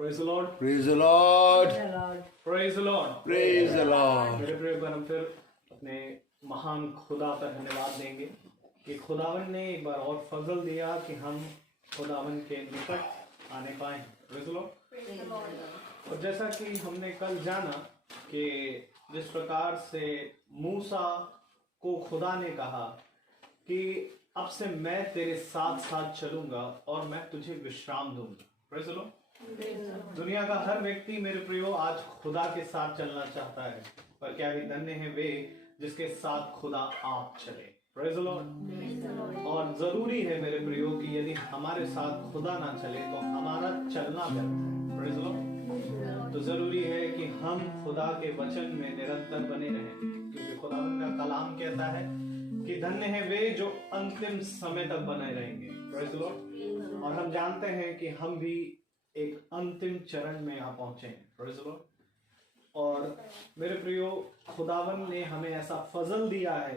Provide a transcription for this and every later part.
Praise the Lord. Praise the Lord. Praise the Lord. Praise the Lord. मेरे प्रिय पर हम फिर अपने महान खुदा का धन्यवाद देंगे कि खुदावन ने एक बार और फजल दिया कि हम खुदावन के निकट आने पाए। Praise the Lord. और जैसा कि हमने कल जाना कि जिस प्रकार से मूसा को खुदा ने कहा कि अब से मैं तेरे साथ साथ चलूंगा और मैं तुझे विश्राम दूंगा। Praise the Lord. दुनिया का हर व्यक्ति मेरे प्रियो आज खुदा के साथ चलना चाहता है, पर क्या ही धन्य है वे जिसके साथ खुदा आप चले। Praise the Lord. और जरूरी है मेरे प्रियो कि यदि हमारे साथ खुदा ना चले तो हमारा चलना व्यर्थ है। Praise the Lord. तो जरूरी है कि हम खुदा के वचन में निरंतर बने रहें, क्योंकि खुदा का कलाम कहता है कि धन्य है वे जो अंतिम समय तक बने रहेंगे। Praise the Lord. और हम जानते हैं कि हम भी एक अंतिम चरण में यहाँ पहुंचे हैं। Praise the Lord. और मेरे प्रियो खुदावन ने हमें ऐसा फजल दिया है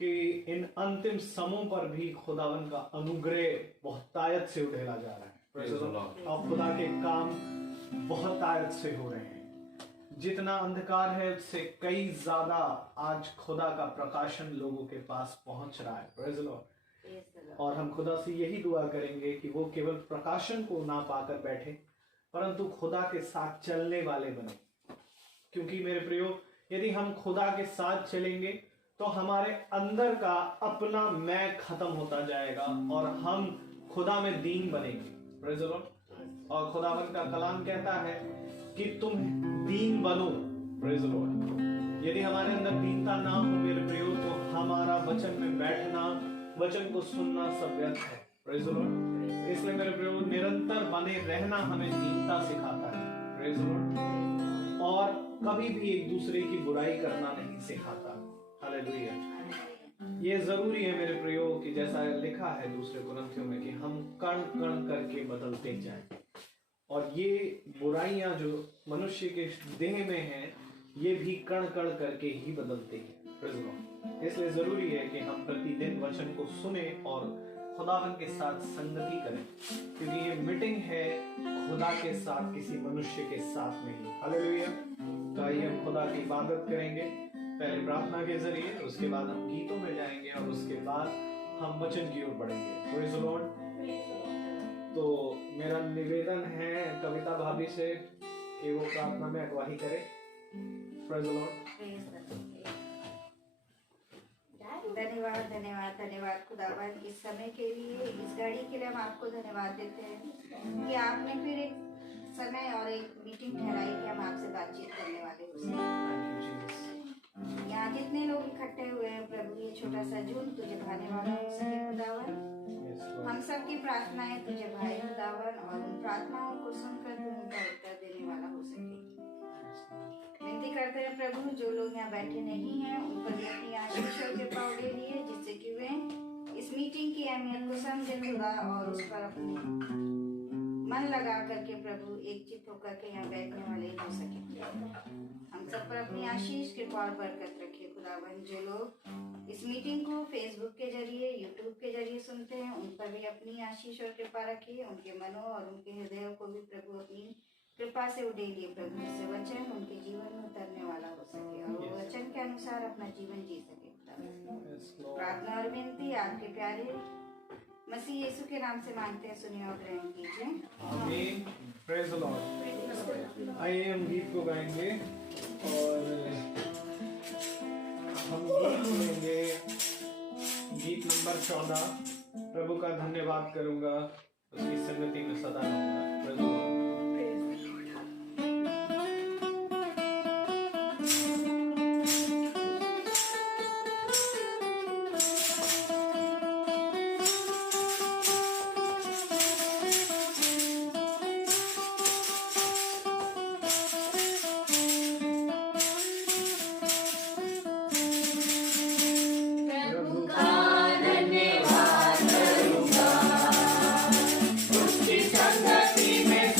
कि इन अंतिम समयों पर भी खुदावन का अनुग्रह बहुतायत से उड़ेला जा रहा है। Praise the Lord. और खुदा के काम बहुतायत से हो रहे हैं। जितना अंधकार है उससे कई ज्यादा आज खुदा का प्रकाशन लोगों के पास पहुंच रहा है। Praise the Lord. और हम खुदा से यही दुआ करेंगे कि वो केवल प्रकाशन को ना पाकर बैठे, परंतु खुदा के साथ चलने वाले बने। क्योंकि मेरे प्रियो यदि हम खुदा के साथ चलेंगे तो हमारे अंदर का अपना मैं खत्म होता जाएगा और हम खुदा में दीन बनेंगे। Praise the Lord. और खुदावन का कलाम कहता है कि तुम दीन बनो। Praise the Lord. यदि हमारे अंदर दीनता ना हो मेरे प्रियो तो हमारा वचन में बैठना, वचन को सुनना सब व्यर्थ है। Praise the Lord. इसलिए मेरे प्रियो निरंतर बने रहना हमें दीनता सिखाता है। Praise the Lord. और कभी भी एक दूसरे की बुराई करना नहीं सिखाता। हालेलुया। ये जरूरी है मेरे प्रियो कि जैसा लिखा है दूसरे कुरिन्थियों में कि हम कण कण करके बदलते जाएं। और ये बुराइयां जो मनुष्य के देह में हैं ये भी कण कण करके ही बदलते हैं। Praise the Lord. इसलिए जरूरी है कि हम प्रतिदिन वचन को सुने और खुदावन के साथ संगति करें, क्योंकि ये मीटिंग है खुदा के साथ, किसी मनुष्य के साथ नहीं। हालेलुया। तो आइए हम खुदा की इबादत करेंगे पहले प्रार्थना के जरिए, उसके बाद हम गीतों में जाएंगे और उसके बाद हम वचन की ओर बढ़ेंगे। Praise the Lord. तो मेरा निवेदन है कविता भाभी से कि वो प्रार्थना में अगुवाई करे। Praise the Lord. धन्यवाद धन्यवाद धन्यवाद खुदावन इस समय के लिए, इस घड़ी के लिए हम आपको धन्यवाद देते हैं कि आपने फिर एक समय और एक मीटिंग ठहराई कि हम आपसे बातचीत करने वाले हो। यहाँ जितने लोग इकट्ठे हुए हैं प्रभु, ये छोटा सा झुंड तुझे भाने वाला हो सके खुदावन। हम सबकी प्रार्थनाएं तुझे भाई खुदावन, और उन प्रार्थनाओं को सुनकर तू उनका उत्तर देने वाला हो सके। विनती करते हैं प्रभु जो लोग यहाँ बैठे नहीं हैं उन पर भी अपनी आशीष और कृपा ले लिए, जिससे कि वे इस मीटिंग की अहमियत को समझे खुदा और उस पर अपने मन लगा करके प्रभु एक चित्त होकर के यहाँ बैठने वाले हो सके। हम सब पर अपनी आशीष कृपा और बरकत रखे खुदावन। जो लोग इस मीटिंग को फेसबुक के जरिए, यूट्यूब के जरिए सुनते हैं उन पर भी अपनी आशीष और कृपा रखिए। उनके मनों और उनके हृदयों को भी प्रभु अपनी कृपा से उड़ेलिए प्रभु, जिससे वचन उनके जीवन में उतरने वाला हो सके और वो वचन के अनुसार अपना जीवन जी सके। प्रार्थना और विनती आपके प्यारे मसीह यीशु के नाम से मांगते हैं, सुनिए और ग्रहण कीजिए। आमीन। Praise the Lord. आइए हम गीत को गाएंगे और हम गीत गाएंगे गीत नंबर 14। प्रभु का धन्यवाद करूंगा, उसकी संगति में सदा रहूंगा। Praise the Lord. संगति में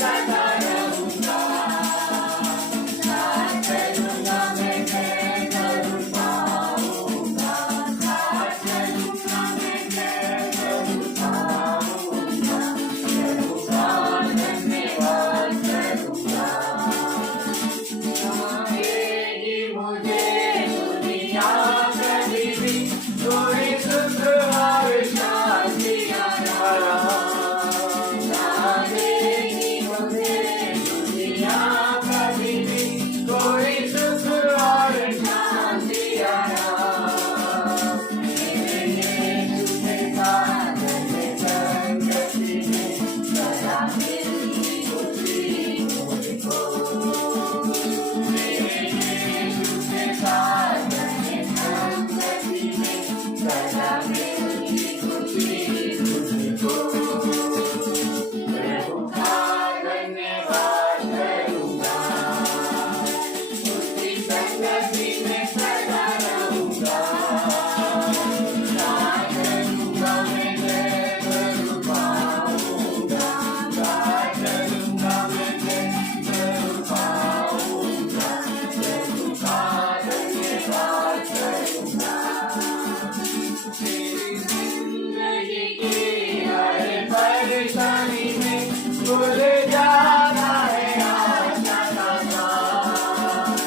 खुल जाता है आशा का द्वार।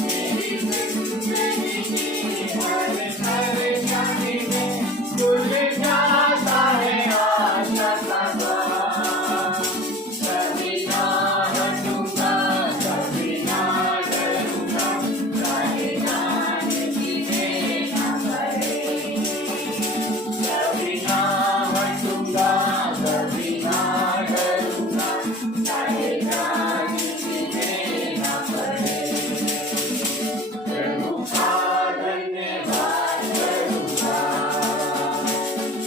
मेरी जिंदगी की हर परेशानी में खुल जाता है आशा का द्वार। कभी ना हटूंगा, कभी ना डरूंगा, चाहे जाने की देना पड़े। कभी ना हटूंगा, कभी ना डरूंगा, चाहे जाने की देना पड़े। प्रभु का धन्यवाद करूंगा,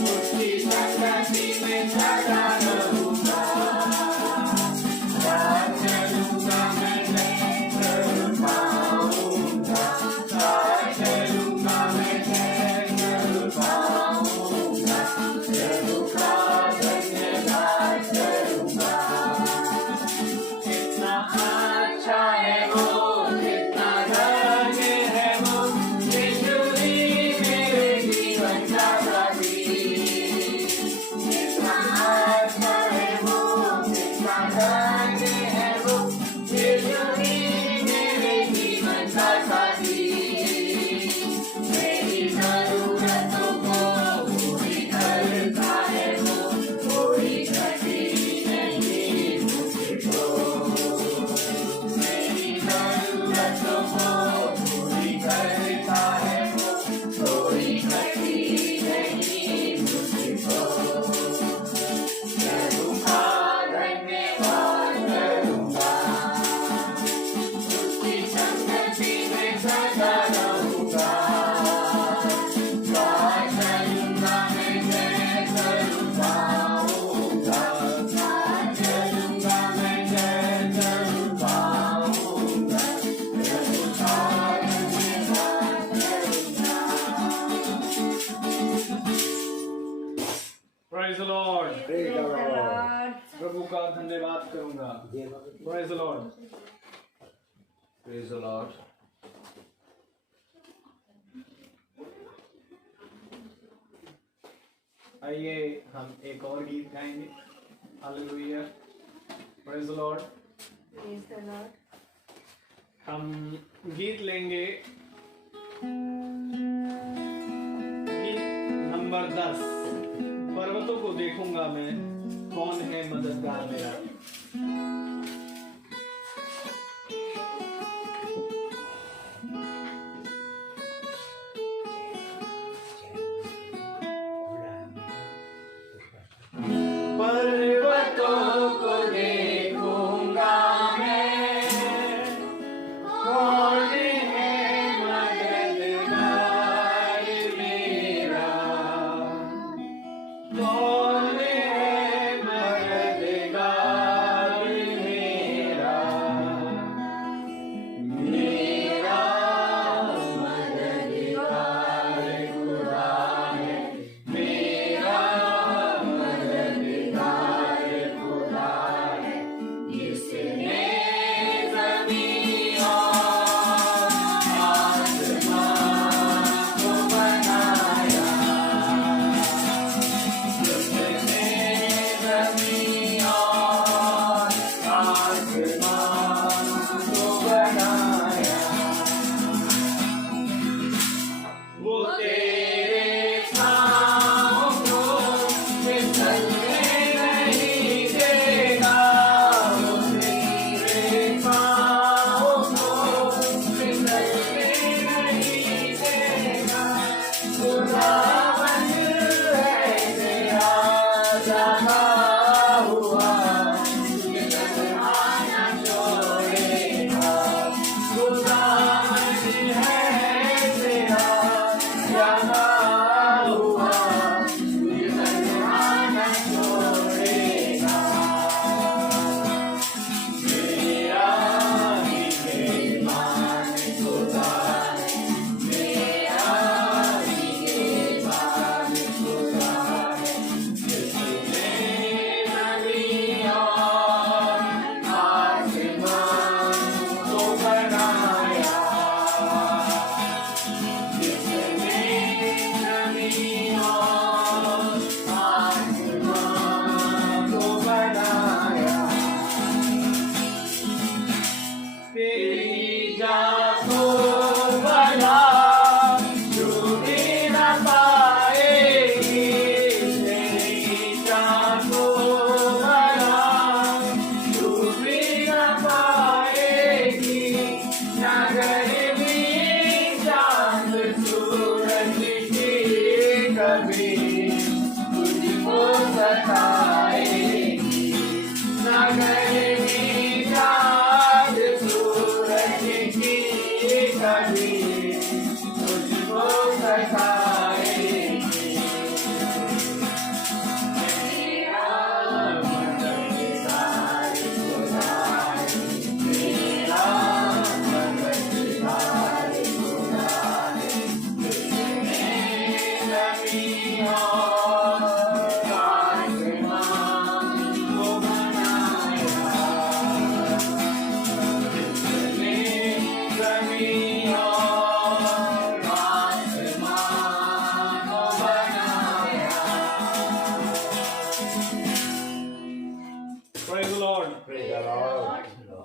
उसकी संगति में सदा रहूंगा। साथ चलूंगा मैं कर पाऊंगा, साथ चलूंगा मैं कर पाऊंगा। प्रभु का धन्यवाद करूंगा। कितना अच्छा है वो, कितना धन्य है वो, यीशु ही मेरे जीवन का प्रतीक। कितना अच्छा है वो, कितना धन्य है वो, यीशु ही मेरे जीवन का साथी। मेरी जरूरतों को पूरी करता है वो, कोई कठिन नहीं मुझको। मेरी जरूरतों को पूरी करता है वो, कोई कठिन नहीं मुझको। प्रभु का धन्यवाद करूंगा, उसकी संगति में सदा रहूंगा। साथ चलूंगा मैं कर पाऊंगा, साथ चलूंगा मैं कर पाऊंगा। प्रभु का धन्यवाद करूंगा। Praise the Lord. Praise the Lord. प्रभु का धन्यवाद करूंगा। Praise the Lord. Praise the Lord. आइए हम एक और गीत गाएंगे। Hallelujah. Praise the Lord. Praise the Lord. हम गीत लेंगे गीत नंबर 10। पर्वतों को देखूंगा मैं, कौन है मददगार मेरा। पर्वतों को देखूंगा मैं, कौन है मददगार मेरा। कौन है मददगार मेरा। मेरा मददगार खुदा है, मेरा मददगार खुदा है, जिसने ज़मीन और आसमान को बनाया। जिसने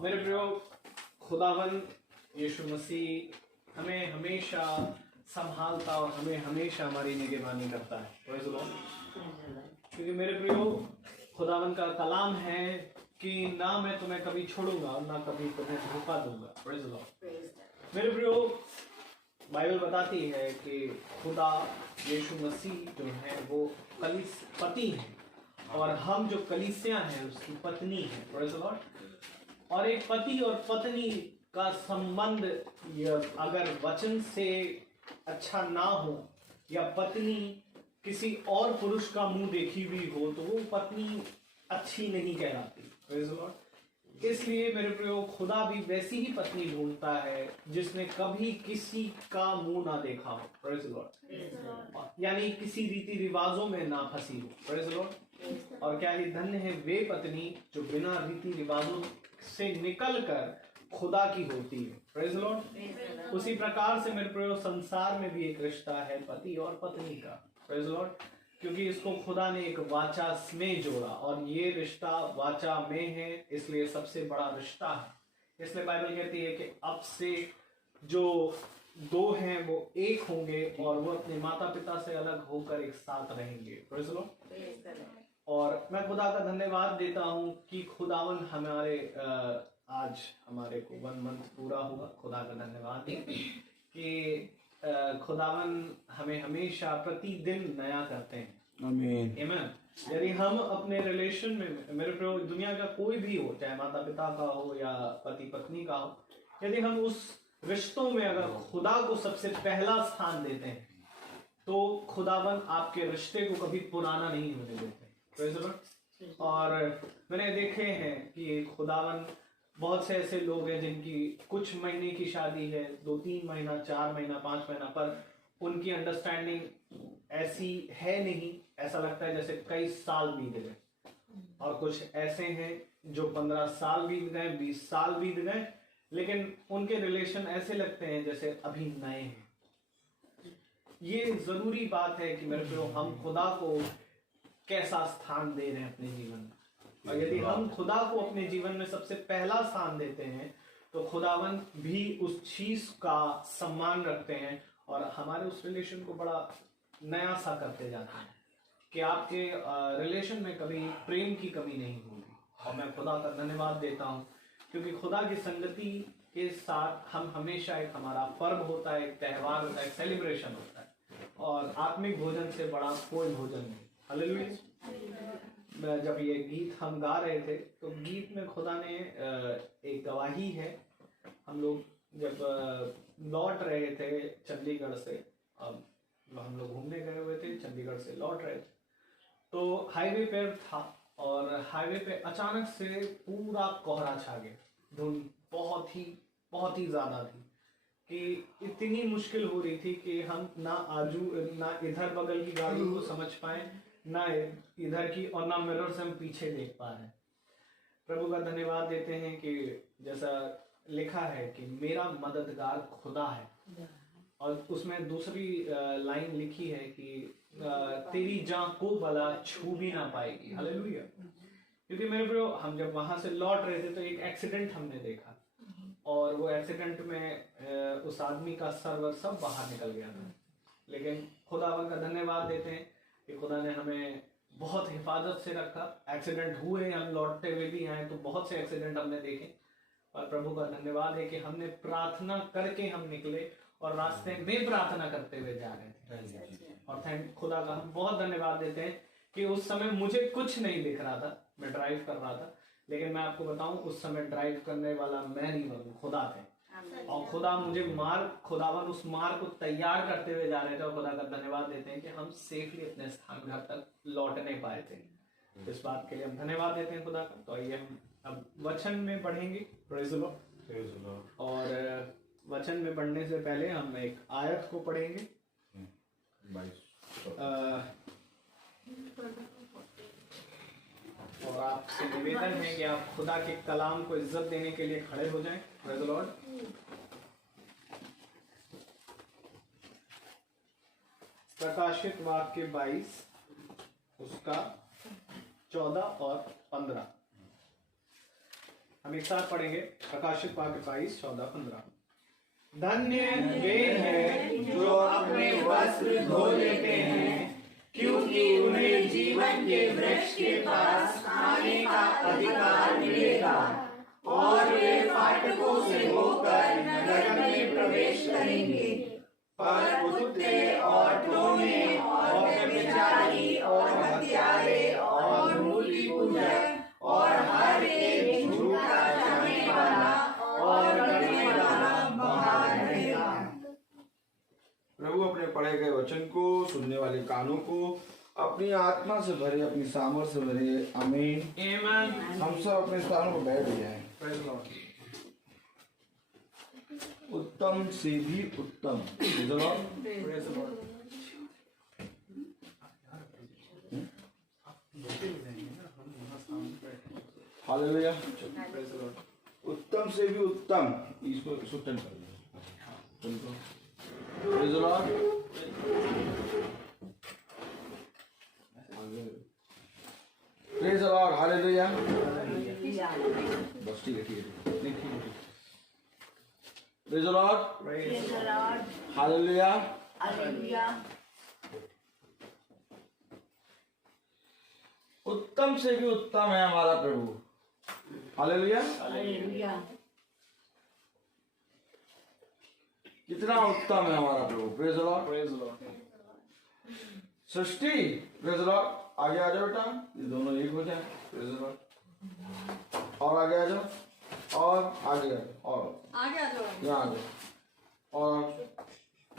मेरे प्रियो, खुदावन यीशु मसीह हमें हमेशा संभालता और हमें हमेशा हमारी निगरानी करता है। Praise the Lord। क्योंकि मेरे प्रियो, खुदावन का कलाम है कि ना मैं तुम्हें कभी छोड़ूंगा और ना कभी तुम्हें धोखा दूंगा। Praise the Lord। मेरे प्रियो, बाइबल बताती है कि खुदा यीशु मसीह जो है वो पति है और हम जो कलीसिया हैं उसकी पत्नी है। Praise the Lord। और एक पति और पत्नी का संबंध अगर वचन से अच्छा ना हो या पत्नी किसी और पुरुष का मुंह देखी हुई हो तो वो पत्नी अच्छी नहीं कहलाती। Praise the Lord। इसलिए मेरे प्रियो, खुदा भी वैसी ही पत्नी ढूंढता है जिसने कभी किसी का मुंह ना देखा हो। Praise the Lord। यानी किसी रीति रिवाजों में ना फंसी हो। Praise the Lord। और क्या ही धन्य है वे पत्नी जो बिना रीति रिवाजों से निकलकर खुदा की होती है। Praise the Lord। उसी प्रकार से मेरे प्रियो, संसार में भी एक रिश्ता है पति और पत्नी का। Praise the Lord। क्योंकि इसको खुदा ने एक वाचा में जोड़ा और ये रिश्ता वाचा में है, इसलिए सबसे बड़ा रिश्ता है। इसलिए बाइबल कहती है कि अब से जो दो हैं वो एक होंगे और वो अपने माता पिता से अलग होकर एक साथ रहेंगे। Praise the Lord। और मैं खुदा का धन्यवाद देता हूँ कि खुदावन हमारे आज हमारे को 1 मंथ पूरा हुआ। खुदा का धन्यवाद कि खुदावन हमें हमेशा प्रतिदिन नया करते हैं। आमीन। आमीन। यदि हम अपने रिलेशन में, मेरे प्रियो, दुनिया का कोई भी हो, चाहे माता पिता का हो या पति पत्नी का हो, यदि हम उस रिश्तों में अगर खुदा को सबसे पहला स्थान देते हैं तो खुदावन आपके रिश्ते को कभी पुराना नहीं होने देते। और मैंने देखे हैं कि खुदावन बहुत से ऐसे लोग हैं जिनकी कुछ महीने की शादी है, 2-3 महीना, 4 महीना, 5 महीना, पर उनकी अंडरस्टैंडिंग ऐसी है नहीं, ऐसा लगता है जैसे कई साल बीत गए। और कुछ ऐसे हैं जो 15 साल बीत गए, 20 साल बीत गए, लेकिन उनके रिलेशन ऐसे लगते हैं जैसे अभी नए हैं। ये जरूरी बात है कि मेरे प्रियो, हम खुदा को कैसा स्थान दे रहे हैं अपने जीवन में। और यदि हम खुदा को अपने जीवन में सबसे पहला स्थान देते हैं तो खुदावन भी उस चीज का सम्मान रखते हैं और हमारे उस रिलेशन को बड़ा नया सा करते जाते हैं कि आपके रिलेशन में कभी प्रेम की कमी नहीं होगी। और मैं खुदा का धन्यवाद देता हूँ क्योंकि खुदा की संगति के साथ हम हमेशा, एक हमारा पर्व होता है, एक त्यौहार होता है, एक सेलिब्रेशन होता है और आत्मिक भोजन से बड़ा कोई भोजन नहीं। हालेलुया। जब ये गीत हम गा रहे थे तो गीत में खुदा ने एक गवाही है। हम लोग जब लौट रहे थे चंडीगढ़ से, अब हम लोग घूमने गए हुए थे, चंडीगढ़ से लौट रहे थे, तो हाईवे पे था और हाईवे पे अचानक से पूरा कोहरा छा गया। धुंध बहुत ही ज्यादा थी कि इतनी मुश्किल हो रही थी कि हम ना इधर बगल की गाड़ी को समझ पाए, ना इधर की, और ना मिरर से हम पीछे देख पा रहे हैं। प्रभु का धन्यवाद देते हैं कि जैसा लिखा है कि मेरा मददगार खुदा है, और उसमें दूसरी लाइन लिखी है कि तेरी जान को बला छू भी ना पाएगी। हालेलुया। क्योंकि मेरे प्रियो, हम जब वहां से लौट रहे थे तो एक एक्सीडेंट हमने देखा और वो एक्सीडेंट में उस आदमी का सर्वर सब बाहर निकल गया था। लेकिन खुदावन का धन्यवाद देते हैं कि खुदा ने हमें बहुत हिफाजत से रखा। एक्सीडेंट हुए, हम लौटते हुए भी आए तो बहुत से एक्सीडेंट हमने देखे, और प्रभु का धन्यवाद है कि हमने प्रार्थना करके हम निकले और रास्ते में प्रार्थना करते हुए जा रहे थे। और खुदा का हम बहुत धन्यवाद देते हैं कि उस समय मुझे कुछ नहीं दिख रहा था, मैं ड्राइव कर रहा था, लेकिन मैं आपको बताऊं उस समय ड्राइव करने वाला मैं नहीं बनूं, खुदा थे। और खुदा मुझे खुदावन उस मार्ग को तैयार करते हुए जा रहे थे, और खुदा का धन्यवाद देते हैं कि हम सेफली अपने स्थान घर तक लौटने पाए थे। इस बात के लिए हम धन्यवाद देते हैं खुदा का। तो आइए हम अब वचन में बढ़ेंगे। Praise the Lord. और वचन में बढ़ने से पहले हम एक आयत को पढ़ेंगे। और आपसे निवेदन है कि आप खुदा के कलाम को इज्जत देने के लिए खड़े हो जाएं। Praise the Lord. प्रकाशित वाक्य 22 उसका 14 और 15 हम एक साथ पढ़ेंगे प्रकाशित वाक्य 22:14-15। धन्य वे हैं जो अपने वस्त्र धो लेते हैं, क्योंकि उन्हें जीवन के वृक्ष के पास आने का अधिकार मिलेगा और वे फाटकों से होकर नगर में प्रवेश करेंगे। पर कुत्ते और टोने और व्यभिचारी और हत्यारे और मूर्ति पूजक और हर एक झूठा जाने वाला और करने वाला बाहर रहेगा। प्रभु अपने पढ़े गए वचन को सुनने वाले कानों को अपनी आत्मा से भरे, अपनी सामर्थ से भरे। आमीन। आमीन। हम सब अपने स्थानों पर बैठ जाएं। Praise the Lord. उत्तम से भी उत्तम। Praise the Lord. Praise the Lord. हालेलुया। Praise the Lord. उत्तम से भी उत्तम। इसको सुटन कर लो। Praise the Lord. Praise the Lord. हालेलुया। बस ठीक है, ठीक है, ठीक है। Praise the Lord. Praise the Lord. हालेलुया। हालेलुया। उत्तम से भी उत्तम है हमारा प्रभु। हालेलुया। हालेलुया। कितना उत्तम है हमारा प्रभु। Praise the Lord. Praise the Lord. सृष्टि। Praise the Lord. आगे आ जाओ बेटा, ये दोनों एक हो जाए। Praise the Lord. और आगे आ जाओ, और आगे आ जाओ, और आगे आ जाओ। यहाँ आ जाओ, और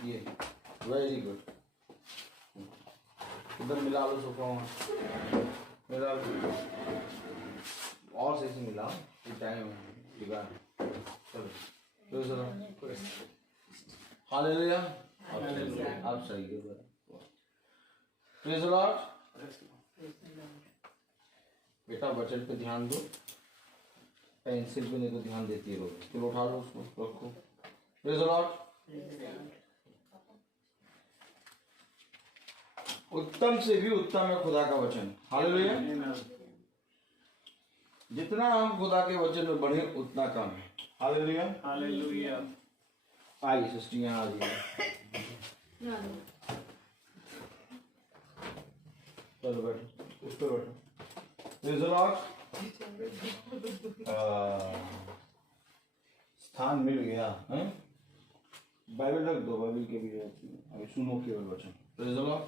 ये वेरी गुड। इधर मिला लो सोफा, मिला लो और सही से मिला। टाइम है, चलो। Praise the Lord. हालेलुया। आप सही है। Praise the Lord. बेटा वचन पे ध्यान दो, पेंसिल पे नहीं तो ध्यान देती रहो। चलो उठा लो उसको, रखो। Praise the Lord. उत्तम से भी उत्तम है खुदा का वचन। हालेलुया। जितना हम खुदा के वचन में बढ़े उतना कम है। हालेलुया। हालेलुया। आइए सिस्टर यहाँ आ जाइए। चलो बैठो, उस पर बैठो। Praise the Lord. स्थान मिल गया है। बाइबल रख दो, बाइबल के भी अभी सुनो केवल वचन। Praise the Lord.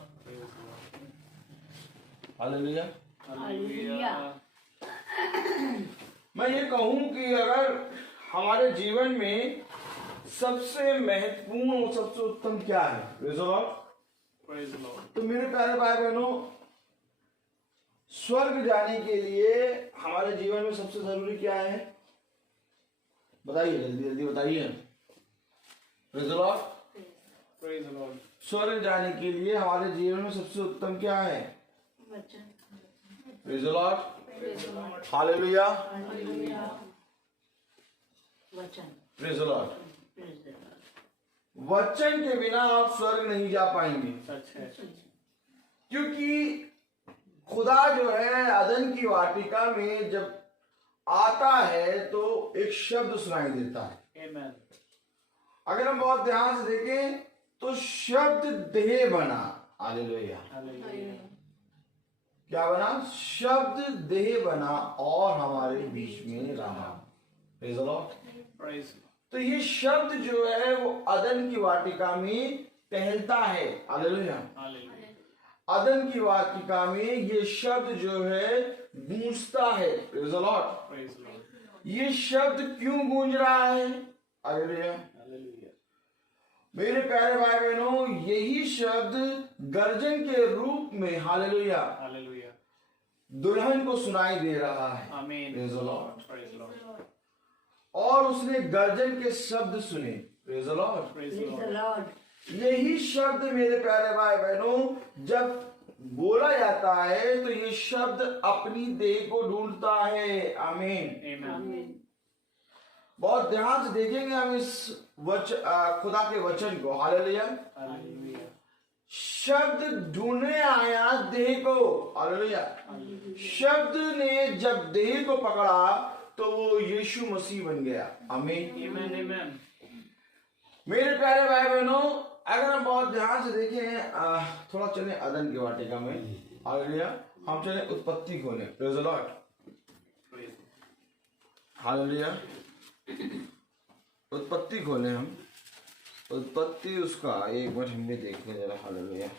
हालेलुया। हालेलुया। मैं ये कहूं कि अगर हमारे जीवन में सबसे महत्वपूर्ण और सबसे उत्तम क्या है, praise the Lord, praise the Lord. तो मेरे प्यारे भाई बहनों, स्वर्ग जाने के लिए हमारे जीवन में सबसे जरूरी क्या है? बताइए, जल्दी जल्दी बताइए। Praise the Lord. Praise the Lord. स्वर्ग जाने के लिए हमारे जीवन में सबसे उत्तम क्या है? Praise the Lord. हालेलुया। Praise the Lord. वचन के बिना आप स्वर्ग नहीं जा पाएंगे। सच है। क्योंकि खुदा जो है अदन की वाटिका में जब आता है तो एक शब्द सुनाई देता है। आमीन। अगर हम बहुत ध्यान से देखें तो शब्द देह बना। हालेलुया। हालेलुया। क्या बना? शब्द देह बना और हमारे बीच में रहा। Praise the Lord. प्रेज़। तो ये शब्द जो है वो अदन की वाटिका में टहलता है। हालेलुया। हालेलुया। अदन की वाटिका में ये शब्द जो है गूंजता है। Praise the Lord. Praise the Lord. ये शब्द क्यों गूंज रहा है? हालेलुया। हालेलुया। मेरे प्यारे भाई बहनों, यही शब्द गर्जन के रूप में, हालेलुया, हालेलुया, दुल्हन को सुनाई दे रहा है। आमीन। Praise the Lord. Praise the Lord. और उसने गर्जन के शब्द सुने। Praise the Lord. Praise the Lord. यही शब्द मेरे प्यारे भाई बहनों जब बोला जाता है तो ये शब्द अपनी देह को ढूंढता है। आमीन। आमीन। बहुत ध्यान से देखेंगे हम इस खुदा के वचन को। हालेलुया। हालेलुया। शब्द ढूंढने आया देह को। हालेलुया। शब्द ने जब देह को पकड़ा तो वो यीशु मसीह बन गया। आमीन। Amen, amen. मेरे प्यारे भाई बहनों, अगर हम बहुत ध्यान से देखें, थोड़ा चले अदन की वाटिका में, हालेलुया। हम चले उत्पत्ति खोलें, प्रेज़ द लॉर्ड, हालेलुया। उत्पत्ति खोलें हम, उत्पत्ति उसका एक मिनट हम भी देखें जरा, हालेलुया।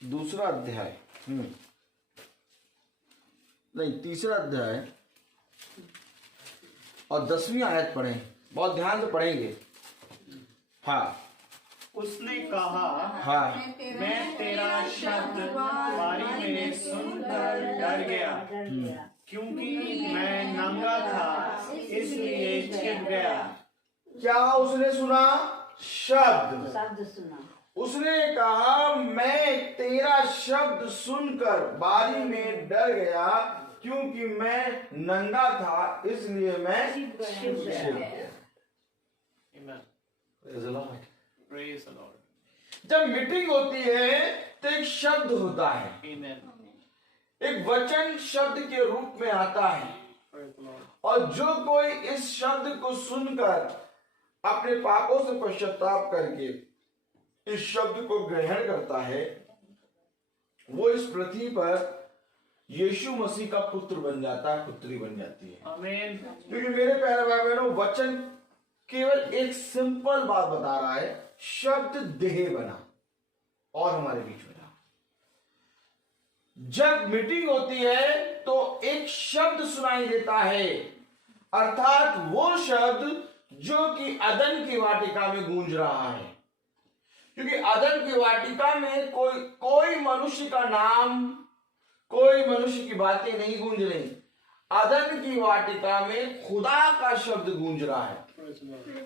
दूसरा अध्याय, नहीं तीसरा अध्याय और 10वीं आयत पढ़ें, बहुत ध्यान से पढ़ेंगे। हाँ, उसने कहा, हाँ, मैं तेरा शब्द बारी में सुनकर डर गया, क्योंकि मैं नंगा था इसलिए छिप गया। क्या उसने सुना? शब्द। सुना। उसने कहा मैं तेरा शब्द सुनकर बारी में डर गया, क्योंकि मैं नंगा था इसलिए मैं छिप गया। Amen. Praise the Lord. Praise the Lord. जब मीटिंग होती है तो एक शब्द होता है, Amen. एक वचन शब्द के रूप में आता है, Praise the Lord. और जो कोई इस शब्द को सुनकर अपने पापों से पश्चाताप करके इस शब्द को ग्रहण करता है, वो इस पृथ्वी पर यीशु मसीह का पुत्र बन जाता है, पुत्री बन जाती है। Amen. क्योंकि मेरे प्यारे भाई बहनों, वचन केवल एक सिंपल बात बता रहा है, शब्द देह बना और हमारे बीच में रहा। जब मीटिंग होती है तो एक शब्द सुनाई देता है, अर्थात वो शब्द जो कि अदन की वाटिका में गूंज रहा है। क्योंकि अदन की वाटिका में कोई मनुष्य का नाम, कोई मनुष्य की बातें नहीं गूंज रही। अदन की वाटिका में खुदा का शब्द गूंज रहा है।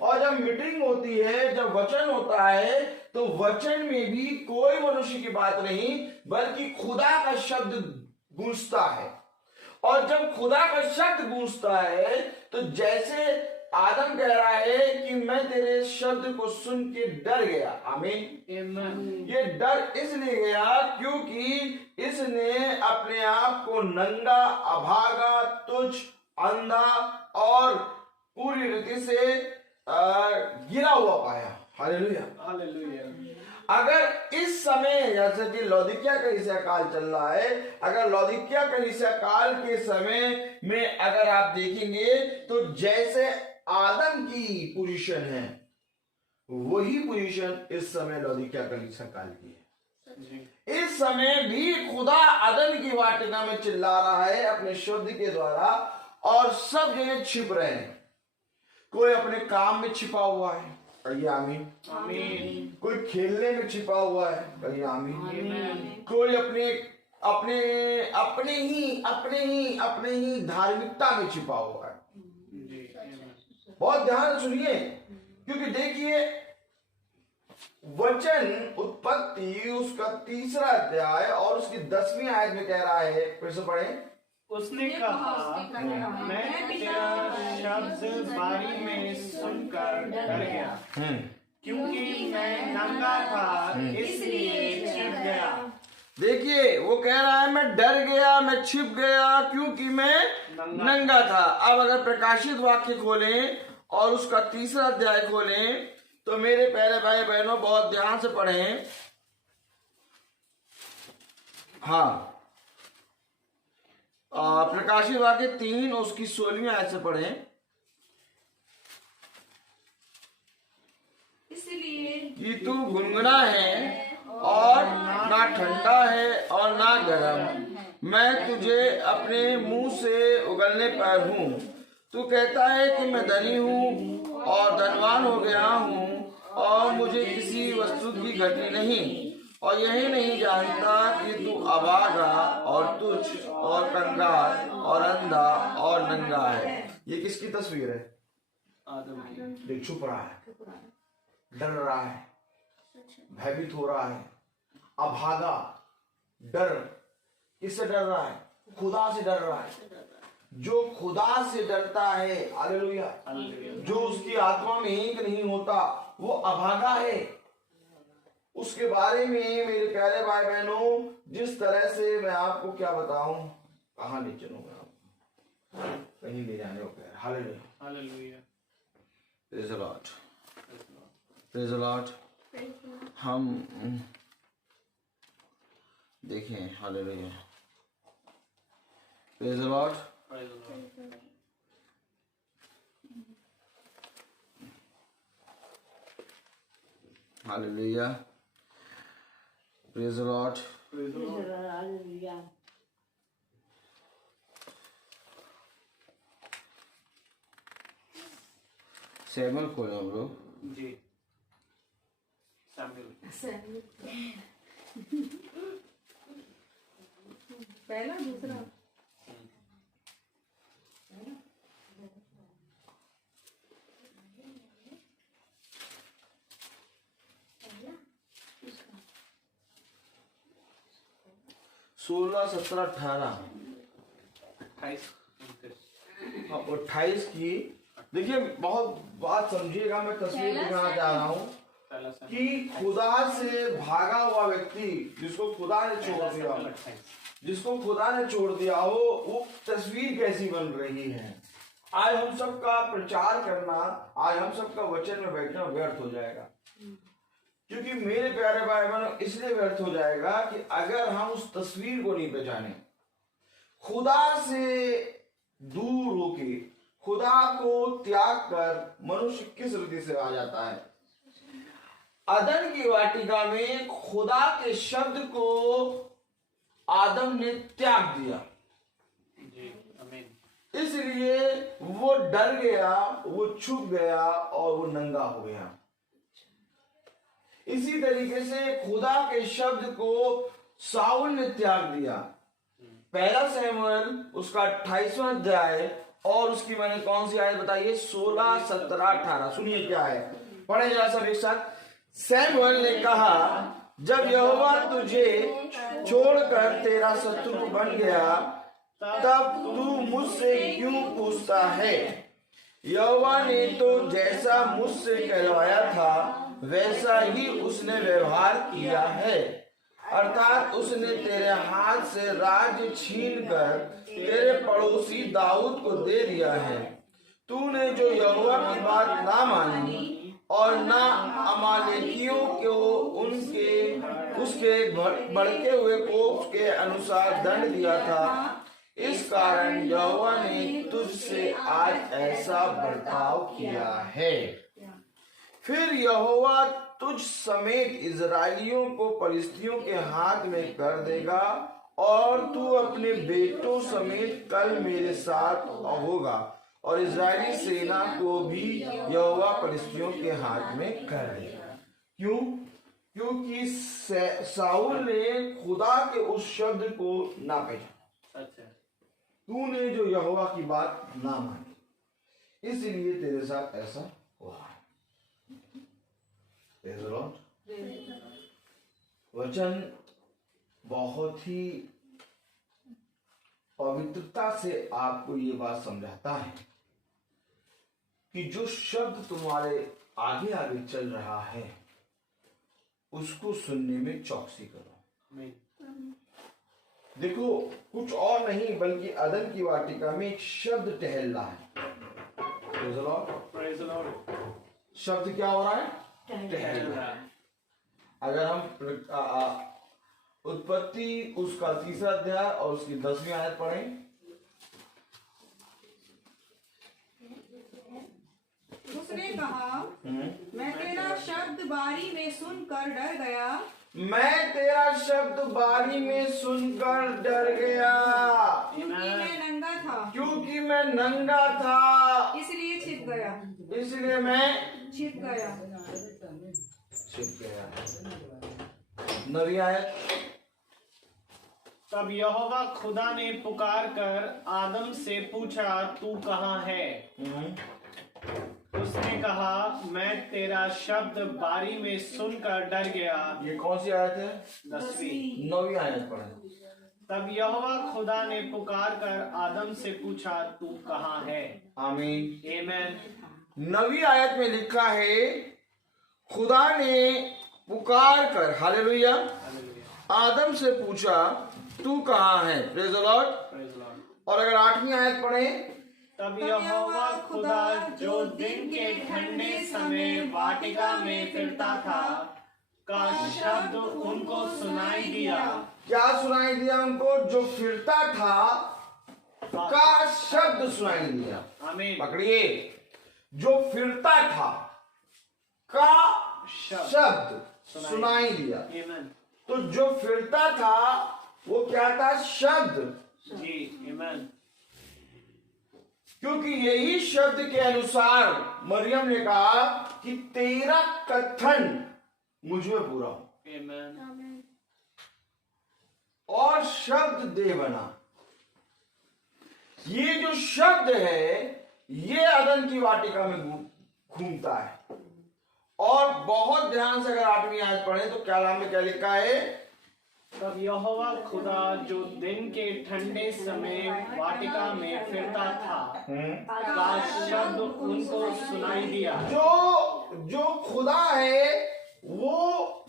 और जब मीटिंग होती है, जब वचन होता है, तो वचन में भी कोई मनुष्य की बात नहीं, बल्कि खुदा का शब्द गूंजता है। और जब खुदा का शब्द गूंजता है, तो जैसे आदम कह रहा है कि मैं तेरे शब्द को सुन के डर गया। आमीन। ये डर इसलिए गया क्योंकि इसने अपने आप को नंगा, अभागा, तुच्छ, अंधा और पूरी रीति से गिरा हुआ पाया। Hallelujah, hallelujah. अगर इस समय जैसे कि लौदीकिया कलीसिया काल चल रहा है, अगर लौदीकिया कलीसिया काल के समय में अगर आप देखेंगे तो जैसे आदम की पोजीशन है, वही पोजीशन इस समय लौदीकिया कलीसिया काल की है। इस समय भी खुदा आदम की वाटिका में चिल्ला रहा है अपने शब्द के द्वारा, और सब जगह छिप रहे हैं। कोई अपने काम में छिपा हुआ है, कहिए आमीन। आमीन। कोई खेलने में छिपा हुआ है, कहिए आमीन। कोई अपने ही धार्मिकता में छिपा हुआ है। बहुत ध्यान से सुनिए, क्योंकि देखिए वचन उत्पत्ति उसका 3रा अध्याय और उसकी 10वीं आयत में कह रहा है, फिर से पढ़ें। उसने कहा, मैं तेरा शब्द बारी में सुनकर डर गया, क्योंकि मैं नंगा था इसलिए छिप गया। देखिए वो कह रहा है मैं डर गया, मैं छिप गया क्योंकि मैं नंगा था। अब अगर प्रकाशित वाक्य खोलें और उसका 3रा अध्याय खोलें, तो मेरे प्यारे भाई बहनों बहुत ध्यान से पढ़ें। हाँ, प्रकाशित वाक्य 3 उसकी 16वीं आयत से पढ़ें। इसलिए कि तू गुनगुना है और ना ठंडा है और ना गर्म, मैं तुझे अपने मुंह से उगलने पर हूँ। तू कहता है कि मैं धनी हूँ और धनवान हो गया हूँ और मुझे किसी वस्तु की घटी नहीं, और यही नहीं जानता कि तू अभागा और तुच्छ और कंगाल और अंधा और नंगा है। ये किसकी तस्वीर है? आदम की। देख, छुप रहा है, डर रहा है, भयभीत हो रहा है, अभागा। डर किससे डर रहा है? खुदा से डर रहा है। जो खुदा से डरता है, हालेलुया, जो उसकी आत्मा में एक नहीं होता, वो अभागा है। उसके बारे में मेरे प्यारे भाई बहनों, जिस तरह से मैं आपको क्या बताऊं, कहां ले चलूंगा, कहीं ले जाने को कह रहा है। Hallelujah, hallelujah, praise the Lord, praise the Lord. हम देखें, hallelujah, praise the Lord. Hallelujah, praise the Lord. Samuel खोलो हम लोग। जी, सैमुअल, पहला दूसरा सोलह, 17, 18, 28, 28 की। देखिए, बहुत बात समझिएगा, मैं तस्वीर दिखाना चाह रहा हूँ पहला सैमुअल, कि खुदा से भागा हुआ व्यक्ति जिसको खुदा ने छोड़ दिया, जिसको खुदा ने छोड़ दिया हो, वो तस्वीर कैसी बन रही है। आज हम सबका प्रचार करना, आज हम सबका वचन में बैठना व्यर्थ हो जाएगा, क्योंकि मेरे प्यारे भाई बहनों, इसलिए व्यर्थ हो जाएगा कि अगर हम उस तस्वीर को नहीं पहचाने, खुदा से दूर होके खुदा को त्याग कर मनुष्य किस रीति से आ जाता है। अदन की वाटिका में खुदा के शब्द को आदम ने त्याग दिया, जी, आमीन। इसलिए वो डर गया, वो छुप गया और वो नंगा हो गया। इसी तरीके से खुदा के शब्द को साउल ने त्याग दिया। पहला सैमुएल उसका 28वां अध्याय और उसकी मैंने कौन सी आयत बताई है, 16, 17, 18। सुनिए क्या है, पढ़े जरा सब एक साथ। सैमुएल ने कहा, जब यहोवा तुझे छोड़कर तेरा शत्रु बन गया, तब तू मुझसे क्यों पूछता है? यहोवा ने तो जैसा मुझसे कहलवाया था वैसा ही उसने व्यवहार किया है, अर्थात उसने तेरे हाथ से राज्य छीनकर तेरे पड़ोसी दाऊद को दे दिया है। तूने जो यहोवा की बात ना मानी और ना अमालेकियों को उसके भड़के हुए कोप के अनुसार दंड दिया था, इस कारण यहोवा ने तुझसे आज ऐसा बर्ताव किया है। फिर यहोवा तुझ समेत इजराइलियों को फलिस्तियों के हाथ में कर देगा और तू अपने बेटों समेत कल मेरे साथ होगा और इजरायली सेना को भी यहोवा फलिस्तियों के हाथ में कर देगा। क्यों? क्योंकि साउल ने खुदा के उस शब्द को ना पहचाना। अच्छा, तूने जो यहोवा की बात ना मानी, इसलिए तेरे साथ ऐसा हुआ है। Praise the Lord। वचन बहुत ही पवित्रता से आपको ये बात समझाता है कि जो शब्द तुम्हारे आगे आगे चल रहा है उसको सुनने में चौकसी करो। आमीन। देखो, कुछ और नहीं बल्कि अदन की वाटिका में एक शब्द टहल रहा है। Praise the Lord। Praise the Lord। शब्द क्या हो रहा है? टहल रहा है। अगर हम उत्पत्ति उसका 3रा अध्याय और उसकी 10वीं आयत पढ़ें। उसने कहा, मैं तेरा शब्द बारी में सुनकर डर गया, मैं तेरा शब्द बारी में सुनकर डर गया, क्योंकि मैं नंगा था, क्योंकि मैं नंगा था, इसलिए छिप गया, इसलिए मैं छिप गया। छिप गया। 9वीं आयत। तब यहोवा खुदा ने पुकार कर आदम से पूछा, तू कहाँ है? उसने कहा, मैं तेरा शब्द बारी में सुनकर डर गया। ये कौन सी आयत है? 10वीं। 9वीं आयत पढ़ें। तब यहोवा खुदा ने पुकार कर आदम से पूछा, तू कहाँ है? आमीन। आमीन। 9वीं आयत में लिखा है, खुदा ने पुकार कर, हालेलुया, आदम से पूछा, तू कहाँ है? Praise the Lord. और अगर 8वीं आयत पढ़े, तब यहोवा खुदा जो दिन के ठंडे समय वाटिका में फिरता था का शब्द उनको सुनाई दिया। क्या सुनाई दिया उनको? जो फिरता था का शब्द सुनाई दिया। आमीन। पकड़िए, जो फिरता था का शब्द सुनाई दिया। आमीन। तो जो फिरता था वो क्या था? शब्द। जी आमीन। क्योंकि यही शब्द के अनुसार मरियम ने कहा कि तेरा कथन मुझ में पूरा हो, आमीन। और शब्द दे बना। ये जो शब्द है ये अदन की वाटिका में घूमता है। और बहुत ध्यान से अगर 8वीं आयत पढ़े तो क्या नाम में क्या लिखा है? तब यहोवा खुदा जो दिन के ठंडे समय वाटिका में फिरता था का शब्द उनको सुनाई दिया। जो खुदा है वो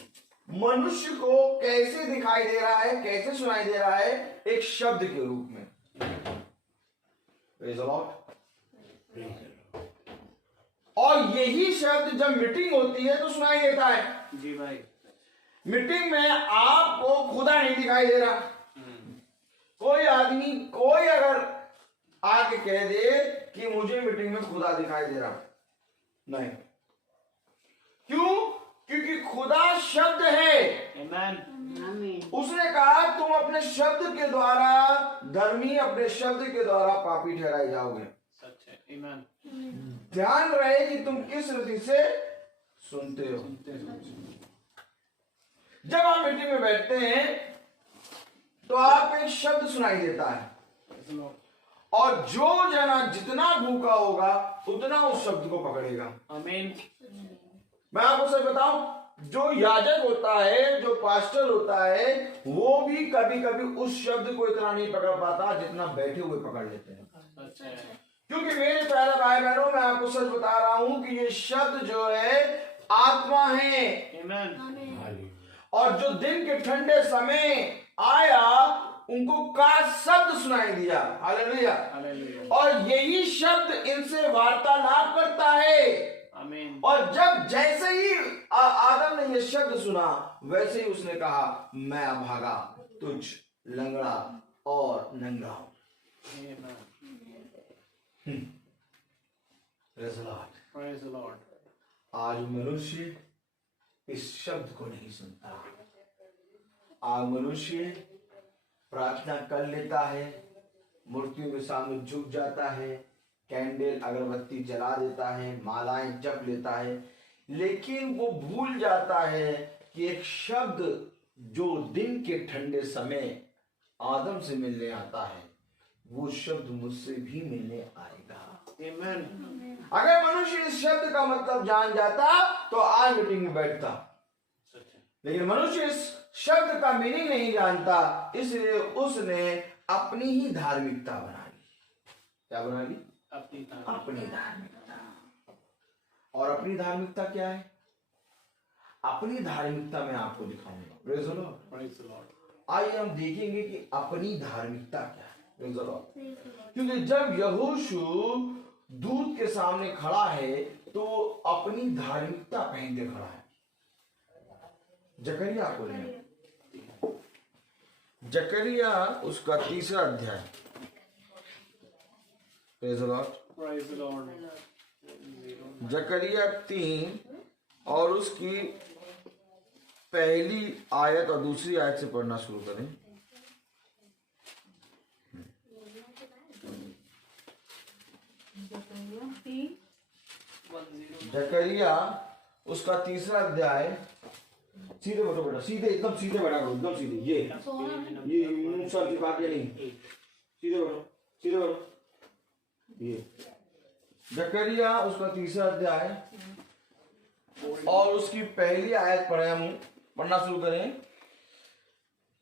मनुष्य को कैसे दिखाई दे रहा है, कैसे सुनाई दे रहा है? एक शब्द के रूप में। Praise the Lord। और यही शब्द जब मीटिंग होती है तो सुनाई देता है। जी भाई। मीटिंग में आपको खुदा नहीं दिखाई दे रहा। कोई आदमी कोई अगर आके कह दे कि मुझे मीटिंग में खुदा दिखाई दे रहा, नहीं। क्यों? क्योंकि खुदा शब्द है। आमीन। उसने कहा तुम अपने शब्द के द्वारा धर्मी, अपने शब्द के द्वारा पापी ठहराए जाओगे। सच है। आमीन। ध्यान रहे कि तुम किस रीति से सुनते हो। जब आप मीटिंग में बैठते हैं तो आपको एक शब्द सुनाई देता है, और जो जना जितना भूखा होगा उतना उस शब्द को पकड़ेगा। आमीन। मैं आपको सच बताऊं, जो याजक होता है, जो पास्टर होता है, वो भी कभी कभी उस शब्द को इतना नहीं पकड़ पाता जितना बैठे हुए पकड़ लेते हैं। सच है। क्योंकि मेरे प्यारे भाई बहनों, मैं आपको सच बता रहा हूं कि ये शब्द जो है आत्मा है। आमीन। और जो दिन के ठंडे समय आया उनको का शब्द सुनाई दिया। हालेलुया। हालेलुया। और यही शब्द इनसे वार्तालाप करता है। आमीन। और जब जैसे ही आदम ने ये शब्द सुना वैसे ही उसने कहा मैं अभागा, तुझ लंगड़ा और नंगा हूं। Praise the Lord। Praise the Lord। आज मनुष्य इस शब्द को नहीं सुनता। आज मनुष्य प्रार्थना कर लेता है, मूर्तियों के सामने झुक जाता है, कैंडल अगरबत्ती जला देता है, मालाएं जप लेता है, लेकिन वो भूल जाता है कि एक शब्द जो दिन के ठंडे समय आदम से मिलने आता है वो शब्द मुझसे भी मिलने आएगा। आमीन। अगर मनुष्य इस शब्द का मतलब जान जाता तो आज मीटिंग में बैठता, लेकिन मनुष्य इस शब्द का मीनिंग नहीं जानता, इसलिए उसने अपनी ही धार्मिकता बना ली। क्या बना ली? अपनी धार्मिकता। और अपनी धार्मिकता क्या है? अपनी धार्मिकता मैं आपको दिखाऊंगा। Praise the Lord. Praise the Lord। आइए हम देखेंगे कि अपनी धार्मिकता क्या है। Praise the Lord. क्योंकि जब यहोशू दूत के सामने खड़ा है तो अपनी धार्मिकता पहन के खड़ा है। जकरिया को लें, जकरिया उसका 3रा अध्याय। Praise the Lord. Praise the Lord। जकरिया 3 और उसकी पहली आयत और दूसरी आयत से पढ़ना शुरू करें। जकरिया उसका 3रा अध्याय। सीधे बैठो बेटा, सीधे एकदम सीधे बैठा करो, एकदम सीधे। ये सर झुका के नहीं, सीधे बैठो, सीधे बैठो। ये जकरिया उसका 3रा अध्याय और उसकी पहली आयत पढ़े हम, पढ़ना शुरू करें।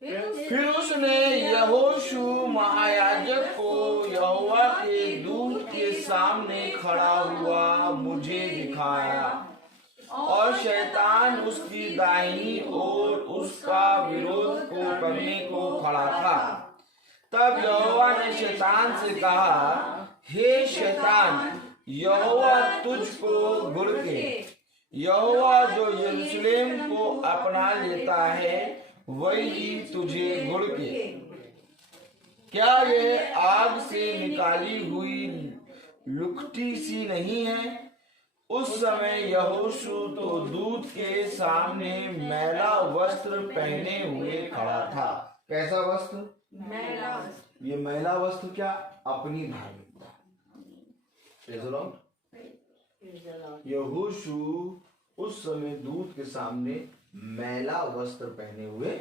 फिर उसने यहोशू महायाजक को यहोवा के दूत के सामने खड़ा हुआ मुझे दिखाया, और शैतान उसकी दाहिनी ओर उसका विरोध को करने को खड़ा था। तब यहोवा ने शैतान से कहा, हे शैतान, यहोवा तुझको गुड़के, यहोवा जो यरूशलेम को अपना लेता है वही तुझे गुड़के। क्या यह आग से निकाली हुई लुकटी सी नहीं है? उस समय यहोशू तो दूत के सामने मैला वस्त्र पहने हुए खड़ा था। कैसा वस्त्र? मैला। ये मैला वस्त्र क्या? अपनी धार्मिकता। यहोशू उस समय दूत के सामने मैला वस्त्र पहने हुए,